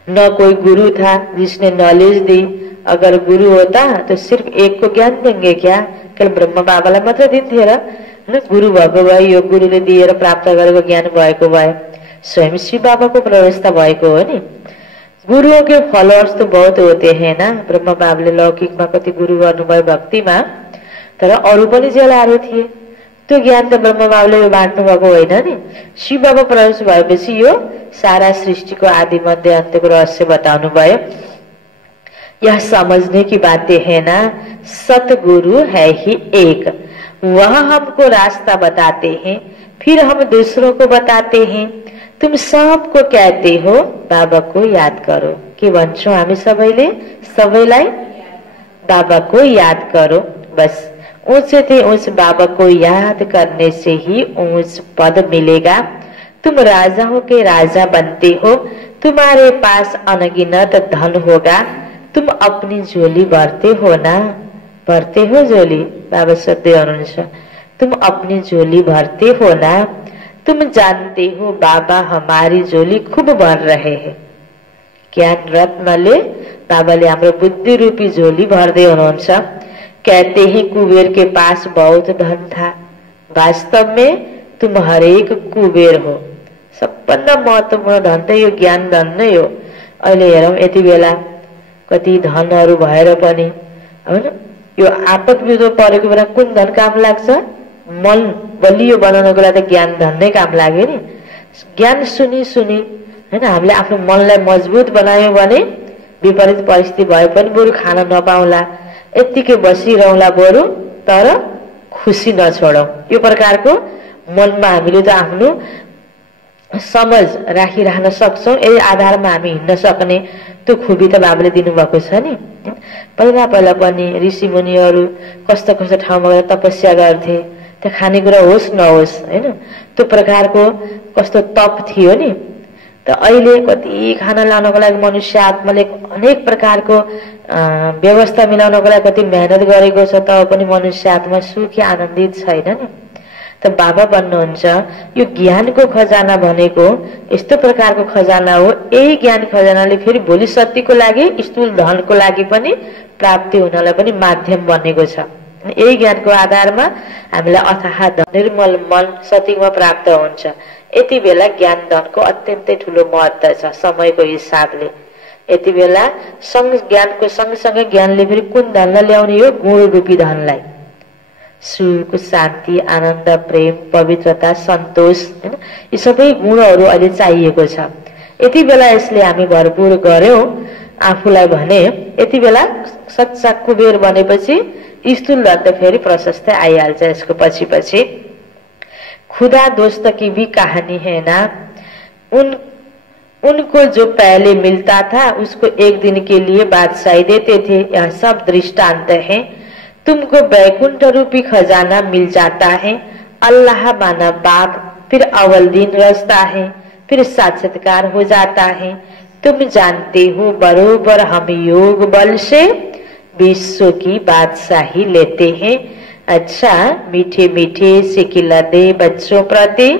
न कोई गुरु था जिसने नॉलेज दी, अगर गुरु होता तो सिर्फ एक को ज्ञान देंगे क्या, केवल ब्रह्मा बाबालाई मात्र दिन्थे र गुरु भएको भए यो गुरुले दिएर प्राप्त गरेको ज्ञान भएको भए स्वयं शिव बाबा को व्यवस्था भएको हो नि। गुरुओं के फॉलोअर्स तो बहुत होते हैं ना, ब्रह्मा बाबाले लौकिकमा कति गुरु गर्नुभयो भक्तिमा, तर अरू पनि जेलाहरू थिए। त्यो ज्ञान त ब्रह्मा बाबाले बाँड्नु भएको होइन नि। शिव बाबा प्रवेश भएपछि यो सारा सृष्टिको आदि मध्य अन्त्यको रहस्य बताउनु भयो। यह समझने की बातें है ना, सतगुरु है ही एक, वह हमको रास्ता बताते हैं, फिर हम दूसरों को बताते हैं। तुम सबको कहते हो बाबा को याद करो, के भन्छौं हामी सबैलाई बाबा को याद करो। बस ऊंचे थे उस बाबा को याद करने से ही ऊंच पद मिलेगा। तुम राजाओं के राजा बनते हो, तुम्हारे पास अनगिनत धन होगा, तुम अपनी झोली भरते हो ना, भरते हो झोली। बाबा सोध्दै हुनुहुन्छ तुम अपनी झोली भरते हो ना, तुम जानते हो बाबा हमारी झोली खूब भर रहे हैं। ज्ञान रत्नले बाबाले हाम्रो बुद्धि रूपी झोली भर्दै हुनुहुन्छ। कहते हैं कुबेर के पास बहुत धन था, वास्तव में तुम हरेक कुबेर हो। सबभन्दा महत्त्वपूर्ण धन त यो ज्ञान धन नै हो। अहिले हेरौं यति बेला कति धनहरू भएर पनि हैन, यो आपत विपद परेको बेला कुन धन काम लाग्छ? मन बलियो बनाउनको लागि त ज्ञान धन नै काम लाग्यो नि। ज्ञान सुनी सुनी हैन हामीले आफ्नो मनलाई मजबुत बनायौं भने विपरीत परिस्थिति भए पनि बरु खान नपाउला, यतिकै बसिरहला बरु, तर खुसी नछोडौं। यो प्रकारको मनमा हामीले त आफ्नो समझ राखिराख्न सक्छौं। यही आधारमा हामी हिँड्न सक्ने त्यो खुबी त बाबाले दिनुभएको छ नि। पहिला पहिला पनि ऋषि मुनिहरू कस्तो कस्तो ठाउँमा गएर तपस्या गर्थे, त्यो खानेकुरा होस् नहोस् हैन, त्यो प्रकारको कस्तो तप थियो नि। त अहिले कति खाना लाउनको लागि मनुष्य आत्माले अनेक प्रकारको व्यवस्था मिलाउनको लागि कति मेहनत गरेको छ, त पनि मनुष्य आत्मा सुखी आनन्दित छैन नि। त बाबा भन्नुहुन्छ यो ज्ञानको खजाना भनेको यस्तो प्रकारको खजाना हो, यही ज्ञान खजानाले फेरि भोलि शक्तिको लागि, स्थूल धनको लागि पनि प्राप्ति हुनलाई पनि माध्यम बनेको छ। यही ज्ञानको आधारमा हामीलाई अथाह निर्मल मन सतीमा प्राप्त हुन्छ। यति बेला ज्ञान धनको अत्यन्तै ठूलो महत्व छ समयको हिसाबले। यति बेला ज्ञानको सँगसँगै ज्ञानले फेरि कुन धनलाई ल्याउने हो? गुण रूपी धनलाई। सुख, शान्ति, आनन्द, प्रेम, पवित्रता, सन्तोष हैन, यी सबै गुणहरू अहिले चाहिएको छ। यति बेला यसले हामी भरपुर गर्यौं आफूलाई भने यति बेला सच्चा कुबेर बनेपछि स्थूल धन त फेरि प्रशस्तै आइहाल्छ यसको पछि पछि। खुदा दोस्त की भी कहानी है ना। उनको जो पहले मिलता था उसको एक दिन के लिए बादशाही देते थे। यह सब दृष्टांत है। तुमको बैकुंठ रूपी खजाना मिल जाता है। अल्लाह माना बाप, फिर अव्वल दिन रचता है, फिर साक्षात्कार हो जाता है। तुम जानते हो बरोबर हम योग बल से विश्व की बादशाही लेते हैं। अच्छा, मीठे मीठे सिकिलदे बच्चों प्रति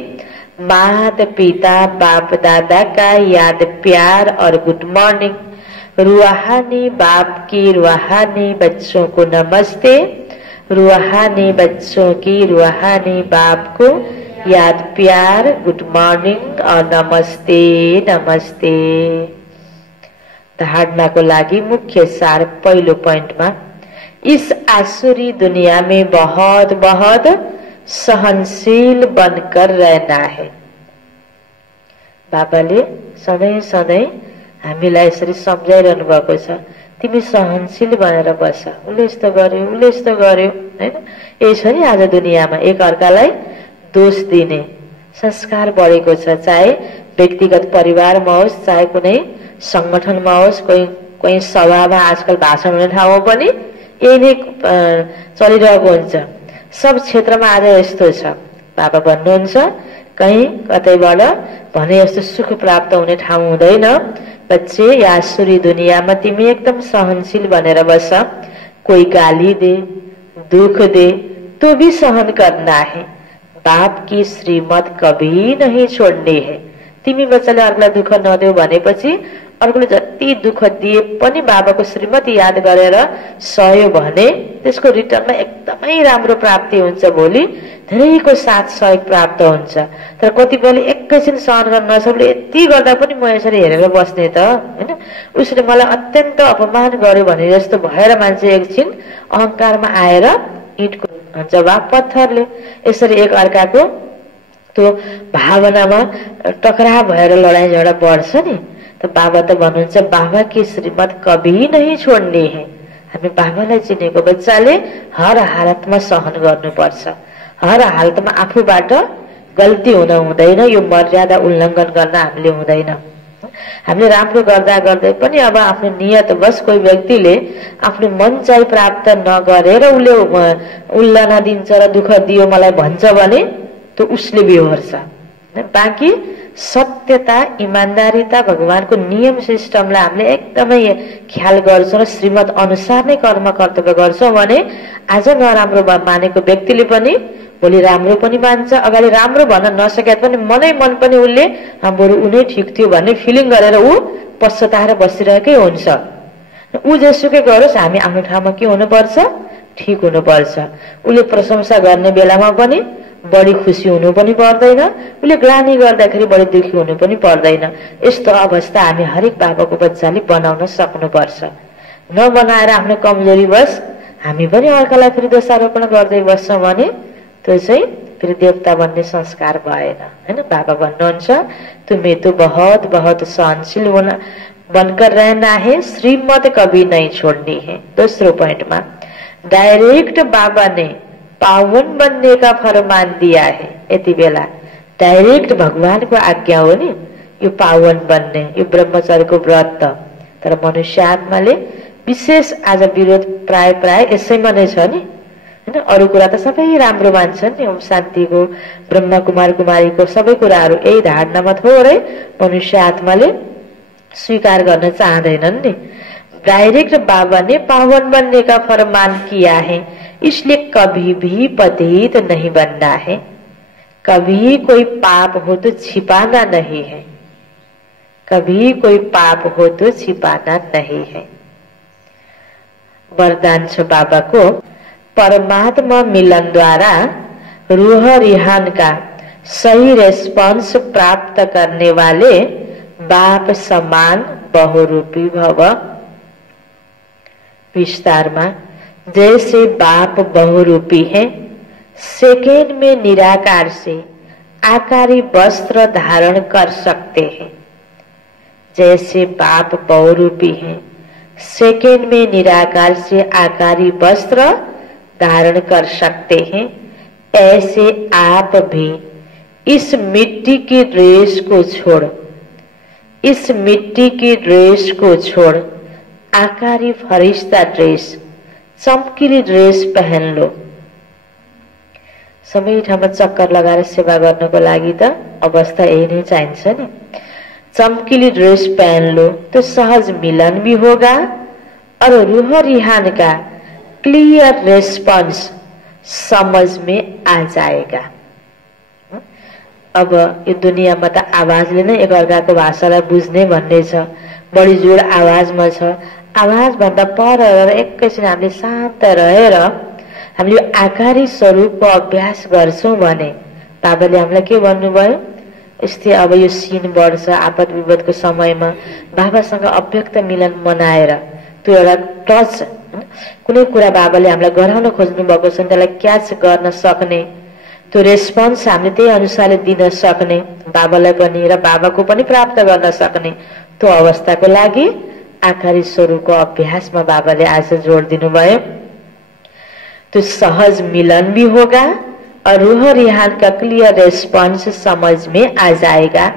माता पिता बाप दादा का याद प्यार और गुड मॉर्निंग। रूहानी बाप की रूहानी बच्चों को नमस्ते। रूहानी बच्चों की रूहानी बाप को याद प्यार गुड मॉर्निंग और नमस्ते नमस्ते। धारणा को लागि मुख्य सार पहिलो पॉइंटमा, इस आसुरी दुनिया में बहुत बहुत सहनशील बनकर रहना है। बाबाले सधैँ सधैँ हामीलाई यसरी सम्झाइरहनु भएको छ, तिमी सहनशील बनेर बस, उसले यस्तो गर्यो उसले यस्तो गर्यो हैन। यही छ नि आज दुनियाँमा एक अर्कालाई दोष दिने संस्कार बढेको छ। चाहे व्यक्तिगत परिवारमा होस्, चाहे कुनै संगठनमा होस्, कोही सभामा आजकल भाषण हुने ठाउँमा पनि यही नै चलिरहेको हुन्छ। सब क्षेत्रमा आज यस्तो छ। बाबा भन्नुहुन्छ कहीँ कतैबाट भने यस्तो सुख प्राप्त हुने ठाउँ हुँदैन। बच्चे या आसुरी दुनियामा तिमी एकदम सहनशील बनेर बस। कोई गाली दे, दुख दे तो भी सहन करना है। बाप की श्रीमत कभी नहीं छोड्ने है। तिमी बच्चाले अर्कोलाई दुख नदेऊ भनेपछि अर्कोले जति दुख दिए पनि बाबाको श्रीमत याद गरेर सहयो भने त्यसको रिटर्नमा एकदमै राम्रो प्राप्ति हुन्छ। भोलि धेरैको साथ सहयोग प्राप्त हुन्छ। तर कतिपयले एकैछिन सहन गर्न नसक्ने यति गर्दा पनि म यसरी हेरेर बस्ने त हैन, उसले मलाई अत्यन्त अपमान गर्यो भने जस्तो भएर मान्छे एकछिन अहंकारमा आएर इँटको जवाब पत्थरले यसरी एक अर्काको त्यो भावनामा टकराव भएर लडाई झगडा बढ्छ नि। तो बाबा त भन्नुहुन्छ बाबा की श्रीमत कभी नहीं छोड्ने है। हामी बाबालाई चिनेको बच्चाले हर हालतमा सहन गर्नुपर्छ। हर हालतमा आफूबाट गल्ती हुन हुँदैन। यो मर्यादा उल्लङ्घन गर्न हामीले हुँदैन। हामीले राम्रो गर्दा गर्दै पनि अब आफ्नो नियत बस कोही व्यक्तिले आफ्नो मन चाहिँ प्राप्त नगरेर उसले उल्लना दिन्छ र दुख दियो मलाई भन्छ भने तो उसले बेहोर्छ। बाँकी सत्यता इमानदारिता भगवानको नियम सिस्टमलाई हामीले एकदमै ख्याल गर्छौं र श्रीमत अनुसार नै कर्म कर्तव्य गर्छौं भने आज नराम्रो मानेको व्यक्तिले पनि भोलि राम्रो पनि मान्छ। अगाडि राम्रो भन्न नसके पनि मनै मन पनि उसले बरु उनै ठिक थियो भन्ने फिलिङ गरेर ऊ पश्चाताएर बसिरहेकै हुन्छ। ऊ जेसुकै गरोस् हामी आफ्नो ठाउँमा के हुनुपर्छ, ठिक हुनुपर्छ। उसले प्रशंसा गर्ने बेलामा पनि बढी खुसी हुनु पनि पर्दैन, उसले ग्लानी गर्दाखेरि बढी दुखी हुनु पनि पर्दैन। यस्तो अवस्था हामी हरेक बाबाको बच्चाले बनाउन सक्नुपर्छ। नबनाएर आफ्नो कमजोरी बस हामी पनि अर्कालाई फेरि दोषारोपण गर्दै बस्छौं भने त्यो चाहिँ फेरि देवता बन्ने संस्कार भएन हैन। बाबा भन्नुहुन्छ तुम्हें तो बहुत बहुत सहनशील बनकर रहना है, श्रीमत कभी नहीं छोड़नी है। दोस्रो पॉइंटमा डायरेक्ट बाबा ने पावन बनने का फरमान दिया है। यति बेला डायरेक्ट भगवानको आज्ञा हो नि यो पावन बन्ने, यो ब्रह्मचर्यको व्रत। तर मनुष्य आत्माले विशेष आज विरोध प्राय प्राय यसैमा नै छ नि हैन। अरु कुरा त सबै राम्रो मान्छन् नि, ओम शान्तिको ब्रह्म कुमार कुमारीको सबै कुराहरू यही धारणामा थोरै मनुष्य आत्माले स्वीकार गर्न चाहँदैनन् नि। डायरेक्ट बाबा ने पावन बनने का फरमान किया है, इसलिए कभी भी पतित नहीं बनना है। कभी कोई पाप हो तो छिपाना नहीं है। कभी कोई पाप हो तो छिपाना नहीं है। वरदान छ बाबा को परमात्मा मिलन द्वारा रूह रिहान का सही रेस्पॉन्स प्राप्त करने वाले बाप समान बहुरूपी भव। विस्तार में जैसे बाप बहुरूपी है, सेकेंड में निराकार से आकारी वस्त्र धारण कर सकते हैं। जैसे बाप बहुरूपी है, सेकेंड में निराकार से आकारी वस्त्र धारण कर सकते हैं, ऐसे आप भी इस मिट्टी की ड्रेस को छोड़, इस मिट्टी की ड्रेस को छोड़, आकारी फरिश्ता ड्रेस, चम्किली ड्रेस पहन लो। सबै ठाउँमा चक्कर लगाएर सेवा गर्नको लागि त अवस्था यही नै चाहिन्छ नि। चमकीली ड्रेस पहन लो तो सहज मिलन भी होगा और रूह रिहान का क्लियर रेस्पॉन्स समझ में आ जाएगा। अब यो दुनियाँमा त आवाजले नै एकअर्काको भाषालाई बुझ्ने भन्ने छ, बढी जोड आवाजमा छ। आवाज भन्दा पर एकैछिन हामीले शान्त रहेर हामीले आकारी स्वरूपको अभ्यास गर्छौं भने बाबाले हामीलाई के भन्नुभयो, यस्तै अब यो सीन बढ्छ आपद विपदको समयमा बाबासँग अव्यक्त मिलन मनाएर त्यो एउटा टच, कुनै कुरा बाबाले हामीलाई गराउन खोज्नु भएको छ त्यसलाई क्याच गर्न सक्ने, त्यो रेस्पोन्स हामीले त्यही अनुसारले दिन सक्ने, बाबालाई पनि र बाबाको पनि प्राप्त गर्न सक्ने त्यो अवस्थाको लागि आकारी स्वरूपको अभ्यासमा बाबाले आज जोड दिनुभयो। तो सहज मिलन भी होगा और रूह रिहान का क्लियर रेस्पॉन्स समझ में आ जाएगा,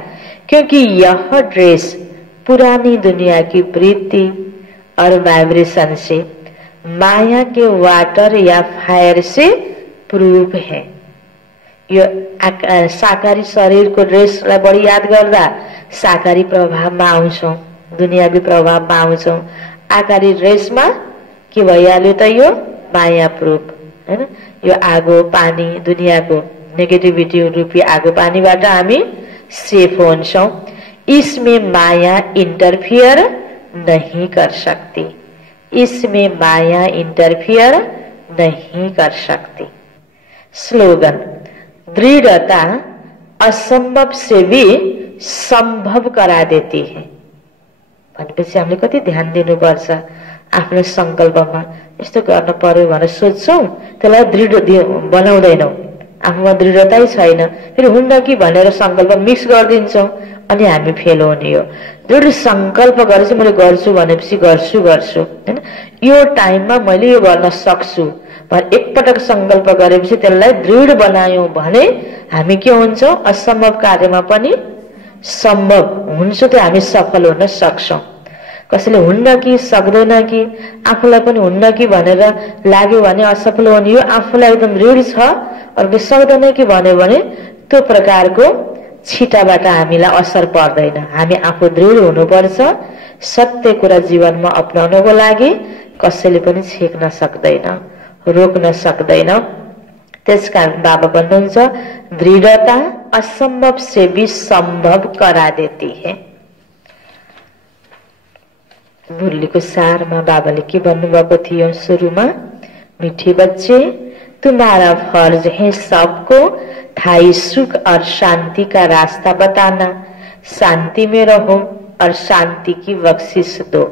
क्योंकि यह ड्रेस पुरानी दुनिया की वृत्ति और वाइब्रेशन से, माया के वाटर या फायर से प्रूफ है। यो साकारी शरीरको ड्रेसलाई बढी याद गर्दा साकारी प्रभावमा आउँछौं, दुनियावी प्रभावमा आउँछौं। आकारी ड्रेसमा के भइहाल्यो त यो माया प्रूफ हैन। यो आगो पानी दुनियाको नेगेटिभिटी रूपी आगो पानीबाट हामी सेफ हुन्छौं। इसमें माया इंटरफियर नहीं कर सकती, इसमें माया इंटरफियर नहीं कर सकती। स्लोगन, दृढ़ता असंभव से भी संभव करा देती है। भनेपछि हामीले कति ध्यान दिनुपर्छ आफ्नो संकल्पमा। यस्तो गर्न पर्यो भनेर सोच्छौं, त्यसलाई दृढ बनाउँदैनौं, आफूमा दृढतै छैन, फेरि हुन्न कि भनेर संकल्प मिक्स गरिदिन्छौं अनि हामी फेल हुने हो। दृढ संकल्प गरेपछि मैले गर्छु भनेपछि गर्छु हैन, यो टाइममा मैले यो गर्न सक्छु भनेर एकपटक संकल्प गरेपछि त्यसलाई दृढ बनायौं भने हामी के हुन्छौं, असम्भव कार्यमा पनि सम्भव हुन्छ, त्यो हामी सफल हुन सक्छौं। कसैले हुन्न कि सक्दैन कि आफूलाई पनि हुन्न कि भनेर लाग्यो भने असफल हुने हो। आफूलाई एकदम दृढ छ अर्को सक्दैन कि भन्यो भने त्यो प्रकारको छिटाबाट हामीलाई असर पर्दैन। हामी आफू दृढ हुनुपर्छ। सत्य कुरा जीवनमा अपनाउनको लागि कसैले पनि छेक्न सक्दैन, रोक्न सक्दैन। त्यसकारण बाबा भन्नुहुन्छ, दृढ़ता असंभव से भी संभव करा देती है। मुरलीको सारमा बाबाले के भन्नुभएको थियो सुरुमा, मीठे बच्चे तुम्हारा फर्ज है सबको स्थायी सुख और शांति का रास्ता बताना, शांति में रहो और शांति की बख्शिश दो।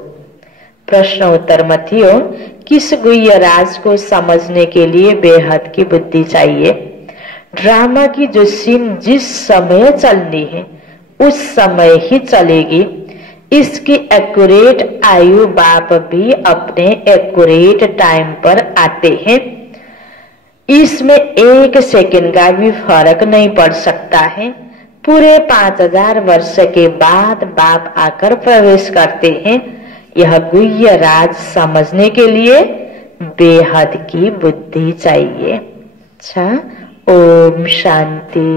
प्रश्न उत्तर में थियो, किस गुह्य राज को समझने के लिए बेहद की बुद्धि चाहिए। ड्रामा की जो सीन जिस समय चलनी है उस समय ही चलेगी। इसकी एक्यूरेट आयु बाप भी अपने एक्यूरेट टाइम पर आते हैं। इसमें एक सेकंड का भी फर्क नहीं पड़ सकता है। पूरे 5000 वर्ष के बाद बाप आकर प्रवेश करते हैं। यह गुह्य राज समझने के लिए बेहद की बुद्धि चाहिए। अच्छा, ओम शांति।